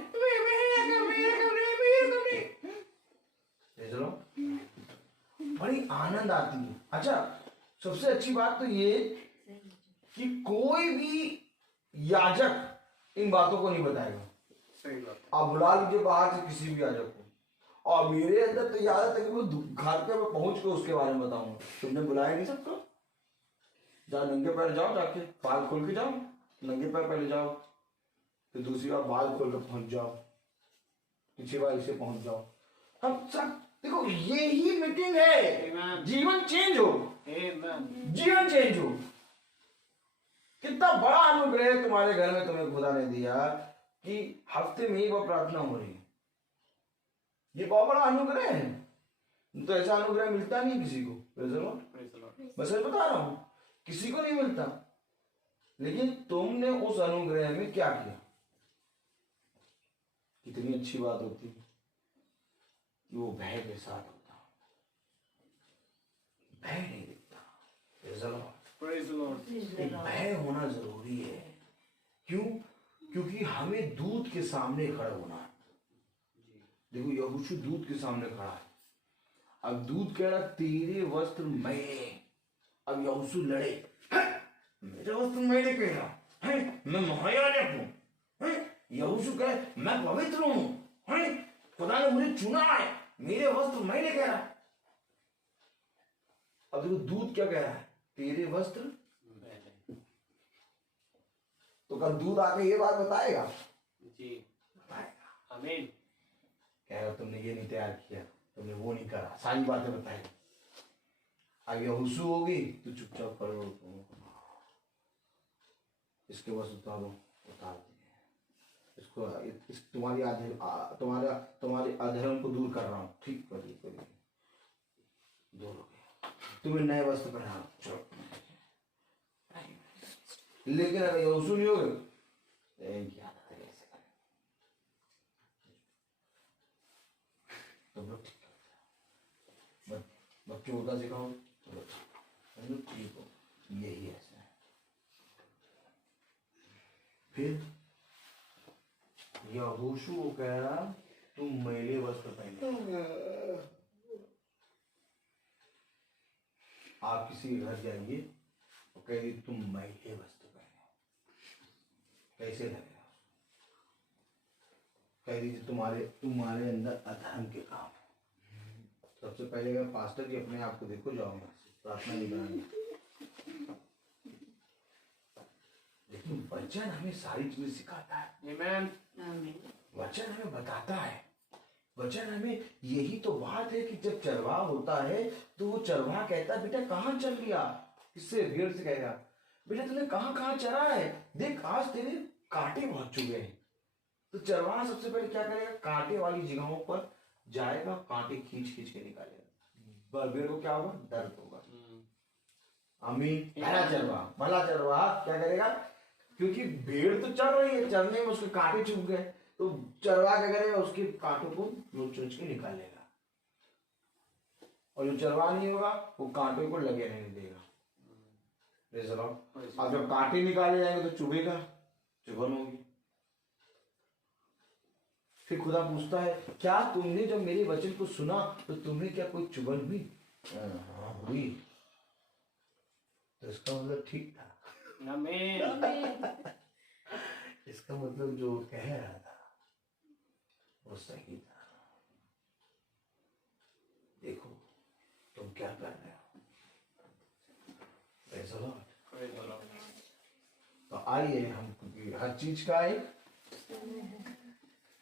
चलो बड़ी आनंद आती है। अच्छा, सबसे अच्छी बात तो ये कि कोई भी याजक इन बातों को नहीं बताएगा। सही बात। आप बुला लीजिए बाहर से किसी भी याजक को, और मेरे अंदर तो याद है कि वो घर पे मैं पहुंच के उसके बारे में बताऊंगा। तुमने बुलाया नहीं सबको? जाओ नंगे पैर जाओ, जाके बाल खोल के जाओ, नंगे पैर पहले जाओ, फिर दूसरी बार बाल खोल कर पहुंच जाओ, तीसरी बार इसे पहुंच जाओ। हम सब देखो ये ही मीटिंग है, जीवन चेंज हो, जीवन चेंज हो। कितना बड़ा अनुग्रह तुम्हारे घर में तुम्हें खुदा ने दिया कि हफ्ते में ही वो प्रार्थना हो रही है। ये बहुत बड़ा अनुग्रह है, तो ऐसा अनुग्रह मिलता नहीं किसी को। मैं सच बता रहा हूं, किसी को नहीं मिलता। लेकिन तुमने उस अनुग्रह में क्या किया? कितनी अच्छी बात होती है कि वो भय के साथ होता, भय नहीं दिखता। भय होना जरूरी है। क्यों? क्योंकि हमें दूत के सामने खड़ा होना है। देखो यहोशू दूत के सामने खड़ा है, अब दूत कह रहा तेरे वस्त्र मैले। अब यहोशू लड़े, मेरे वस्त्र मैले कह रहा है, मैं महायाजक हूं। यहोशू कहे मैं पवित्र हूं, खुदा ने मुझे चुना है, मेरे वस्त्र मैले कह रहा। अब देखो दूत क्या कह रहा है? तेरे वस्त्र। तो कल दूध आके ये बात बताएगा? जी बताएगा। आमीन। कह रहा तुमने ये नहीं तैयार किया, तुमने वो नहीं करा, सारी बातें बताएगा। अब यहोशू होगी तो चुपचाप करो, इसके बस उतारो, उतार दिए इसको, तुम्हारे अधर्म को दूर कर रहा हूं। ठीक करिए, दूर हो गया, तुम्हें नए वस्त्र पहना, चलो। लेकिन अगर यहोशू नहीं होगा बच्चों को उल्टा सिखाओ, चलो ठीक हो, यही ऐसा है। फिर यहोशू को कह रहा तुम मैले वस्त्र पहने। आप किसी के घर जाइए और कहिए तुम मैले वस्त्र पहने, कैसे लगेगा? कह दीजिए तुम्हारे अंदर अधर्म के काम है। सबसे पहले अगर पास्टर जी अपने आप को देखो, जाओ प्रार्थना नहीं करानी। लेकिन वचन हमें सारी चीजें सिखाता है। आमीन। वचन हमें बताता है, वचन हमें, यही तो बात है कि जब चरवाहा होता है तो वो चरवाहा कहता है बेटा कहाँ चल लिया, किससे? भेड़ से कहेगा बेटा तूने कहाँ कहाँ चरा है, देख आज तेरे कांटे बहुत चुभे हैं। तो चरवाहा सबसे पहले क्या करेगा? कांटे वाली जगहों पर जाएगा, कांटे खींच खींच के निकालेगा। भेड़ को क्या होगा? दर्द होगा। आमीन। भला चरवाहा क्या करेगा? क्योंकि भेड़ तो चल रही है, चलने में उसके कांटे चुभ गए, तो चरवाहा क्या करेगा? उसके कांटों को नोच नोच के निकालेगा। और जो चरवाहा नहीं होगा वो कांटों को लगे नहीं देगा। अब जब कांटे निकाले जाएंगे तो चुभेगा, चुभन होगी। फिर खुदा पूछता है क्या तुमने जब मेरे वचन को सुना तो तुम्हें क्या कोई चुभन हुई? हाँ हुई। तो इसका मतलब ठीक था। आमीन। इसका मतलब जो कह रहा था वो सही था। देखो तुम क्या कर रहे हो। Praise the Lord। तो आइए हम हर चीज का एक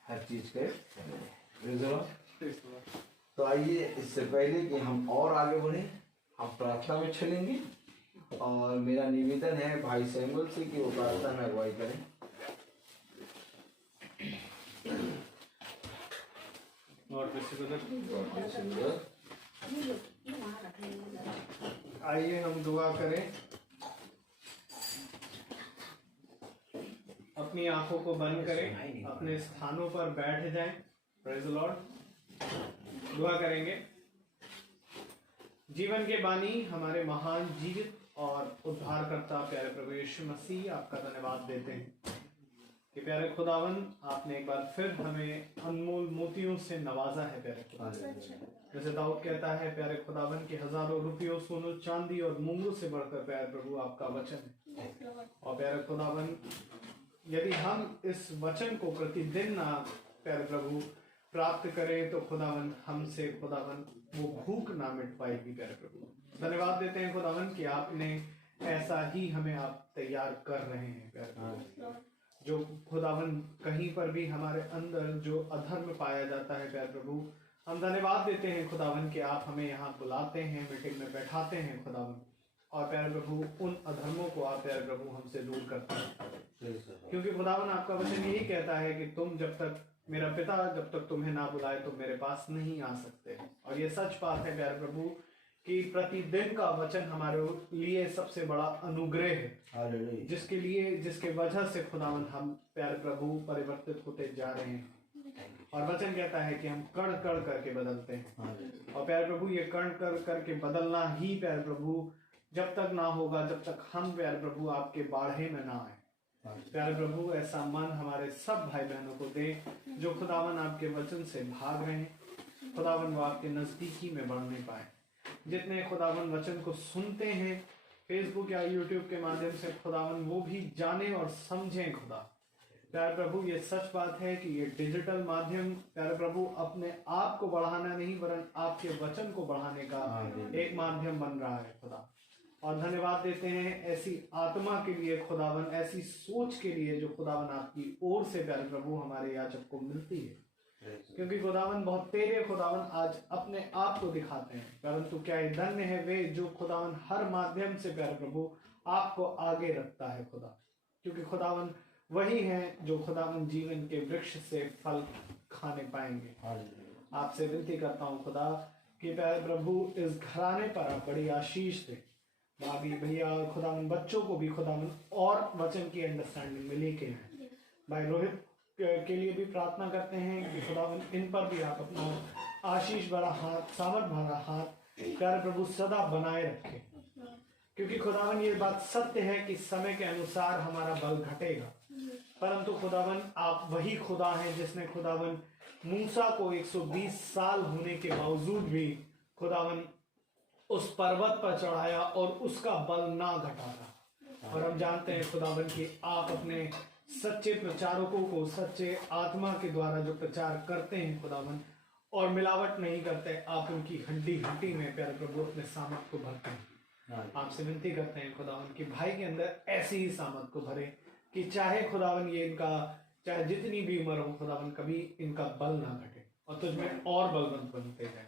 Praise the Lord। तो आइए इससे पहले कि हम और आगे बढ़े, हम प्रार्थना में चलेंगे और मेरा निवेदन है भाई सैमुअल से कि वो प्रार्थना में अगुवाई करें। और आइए हम दुआ करें। अपनी आंखों को बंद करें, अपने स्थानों पर बैठ जाएं। Praise the Lord. दुआ करेंगे। जीवन के बानी हमारे महान जीवित और उद्धारकर्ता प्यारे प्रभु यीशु मसीह, आपका धन्यवाद देते हैं कि प्यारे खुदावन आपने एक बार फिर हमें अनमोल मोतियों से नवाजा है। प्यारे खुदावन, जैसे दाऊद कहता है प्यारे खुदावन के हजारों रुपयों सोनू चांदी और मूंगों से बढ़कर प्यारे प्रभु आपका वचन है। और प्यारे खुदावन यदि हम इस वचन को प्रतिदिन ना प्यारे प्रभु प्राप्त करें तो खुदावन हमसे खुदावन वो भूख ना मिट पाएगी। प्यारे प्रभु धन्यवाद देते हैं खुदावन कि आपने ऐसा ही हमें आप तैयार कर रहे हैं। प्यारे प्रभु जो खुदावन कहीं पर भी हमारे अंदर जो अधर्म पाया जाता है प्यारे प्रभु, हम धन्यवाद देते हैं खुदावन कि आप हमें यहाँ बुलाते हैं, मीटिंग में बैठाते हैं खुदावन, और प्यारे प्रभु उन अधर्मों को आप प्यारे प्रभु हमसे दूर करते हैं। क्योंकि खुदावन आपका वचन यही कहता है कि तुम जब तक मेरा पिता जब तक तुम्हें ना बुलाए तुम मेरे पास नहीं आ सकते। और ये सच बात है प्यारे प्रभु कि प्रतिदिन का वचन हमारे लिए सबसे बड़ा अनुग्रह है, जिसके वजह से खुदावन हम प्यारे प्रभु परिवर्तित होते जा रहे हैं। और वचन कहता है कि हम कण कण करके बदलते हैं। और प्यारे प्रभु ये कण कण करके बदलना ही प्यारे प्रभु जब तक ना होगा जब तक हम प्यारे प्रभु आपके बाढ़े में ना आए। प्यारे प्रभु ऐसा मन हमारे सब भाई बहनों को दे जो खुदावन आपके वचन से भाग रहे हैं, खुदावन वो आपके नजदीकी में बढ़ नहीं पाए। जितने खुदावन वचन को सुनते हैं फेसबुक या यूट्यूब के माध्यम से खुदावन वो भी जाने और समझें। खुदा प्यारे प्रभु ये सच बात है कि ये डिजिटल माध्यम प्यारे प्रभु अपने आप को बढ़ाना नहीं वरन आपके वचन को बढ़ाने का एक माध्यम बन रहा है खुदा। और धन्यवाद देते हैं ऐसी आत्मा के लिए खुदावन, ऐसी सोच के लिए जो खुदावन आपकी ओर से प्यारे प्रभु हमारे याचक को मिलती है। क्योंकि खुदावन बहुत तेरे खुदावन आज अपने आप को दिखाते हैं, परंतु क्या ये धन्य है वे जो खुदावन हर माध्यम से प्यारे प्रभु आपको आगे रखता है खुदा। क्योंकि खुदावन वही है जो खुदावन जीवन के वृक्ष से फल खाने पाएंगे। आपसे विनती करता हूँ खुदा कि प्यारे प्रभु इस घराने पर आप बड़ी आशीष दे। भाभी भैया खुदावन बच्चों को भी खुदावन और वचन की अंडरस्टैंडिंग में लेके हैं। भाई रोहित के लिए भी प्रार्थना करते हैं कि खुदावन इन पर भी आप अपना आशीष भरा हाथ, सामर्थ भरा हाथ प्यारे प्रभु सदा बनाए रखे, क्योंकि खुदावन ये बात सत्य है कि समय के अनुसार हमारा बल घटेगा, परंतु खुदावन आप वही खुदा हैं जिसने खुदावन मूसा को 120 साल होने के बावजूद भी खुदावन उस पर्वत पर चढ़ाया और उसका बल ना घटा। और हम जानते हैं खुदावन कि आप अपने सच्चे प्रचारकों को सच्चे आत्मा के द्वारा जो प्रचार करते हैं खुदावन, और मिलावट नहीं करते, आप उनकी हड्डी हड्डी में प्यारे प्रभु अपने सामर्थ को भरते हैं। आपसे विनती करते हैं खुदावन कि भाई के अंदर ऐसी ही सामर्थ को भरे कि चाहे खुदावन ये इनका चाहे जितनी भी उम्र हो खुदावन, कभी इनका बल ना घटे और तुझ में और बलवंत बनते जाए,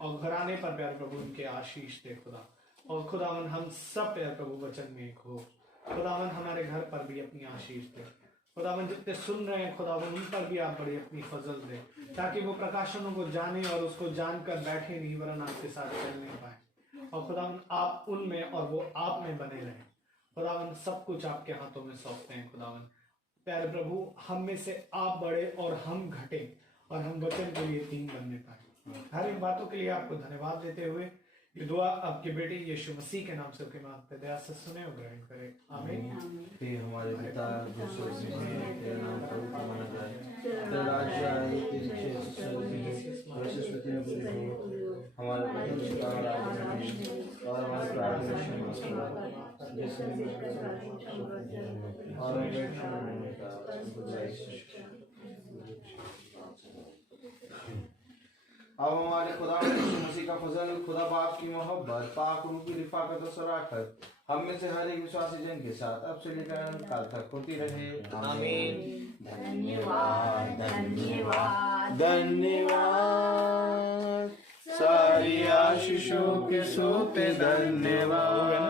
और घराने पर प्यारे प्रभु उनके आशीष दे खुदा। और खुदावन हम सब प्यारे प्रभु वचन में एक हो खुदावन, हमारे घर पर भी अपनी आशीष दे खुदावन। जितने सुन रहे हैं खुदावन उन पर भी आप बड़ी अपनी फजल दे, ताकि वो प्रकाशनों को जाने और उसको जानकर बैठे नहीं वरन आपके साथ चलने पाए। और खुदावन आप उनमें और वो आप में बने रहें खुदावन। सब कुछ आपके हाथों में सौंपते हैं खुदावन। प्यारे प्रभु हम में से आप बढ़े और हम घटे और हम वचन के लिए तीन बनने पाए। हर एक बातों के लिए आपको धन्यवाद देते हुए ये दुआ आपके बेटे यीशु मसीह के नाम से आपके मांग पे दया से सुने और ग्रहण करें, आमीन। हे हमारे पिता जो स्वर्ग में है, तेरा नाम पवित्र माना जाए, तेरा राज्य आए, तेरी इच्छा स्वर्ग में वैसे पृथ्वी में पूरी हो। हमारे प्रतिदिन का आहार हमें दे और हमारे अपराध में क्षमा करो जैसे हम और हमें क्षमा नहीं करता। अब हमारे खुदा यीशु मसीह का फजल, खुदा बाप की मोहब्बत, पाक रूह की रिफाकत और सराहत हम में से हर एक विश्वासी जन के साथ अब से लेकर अनंत काल तक होती रहे, आमीन। धन्यवाद धन्यवाद धन्यवाद सारी आशीषों के सोते धन्यवाद।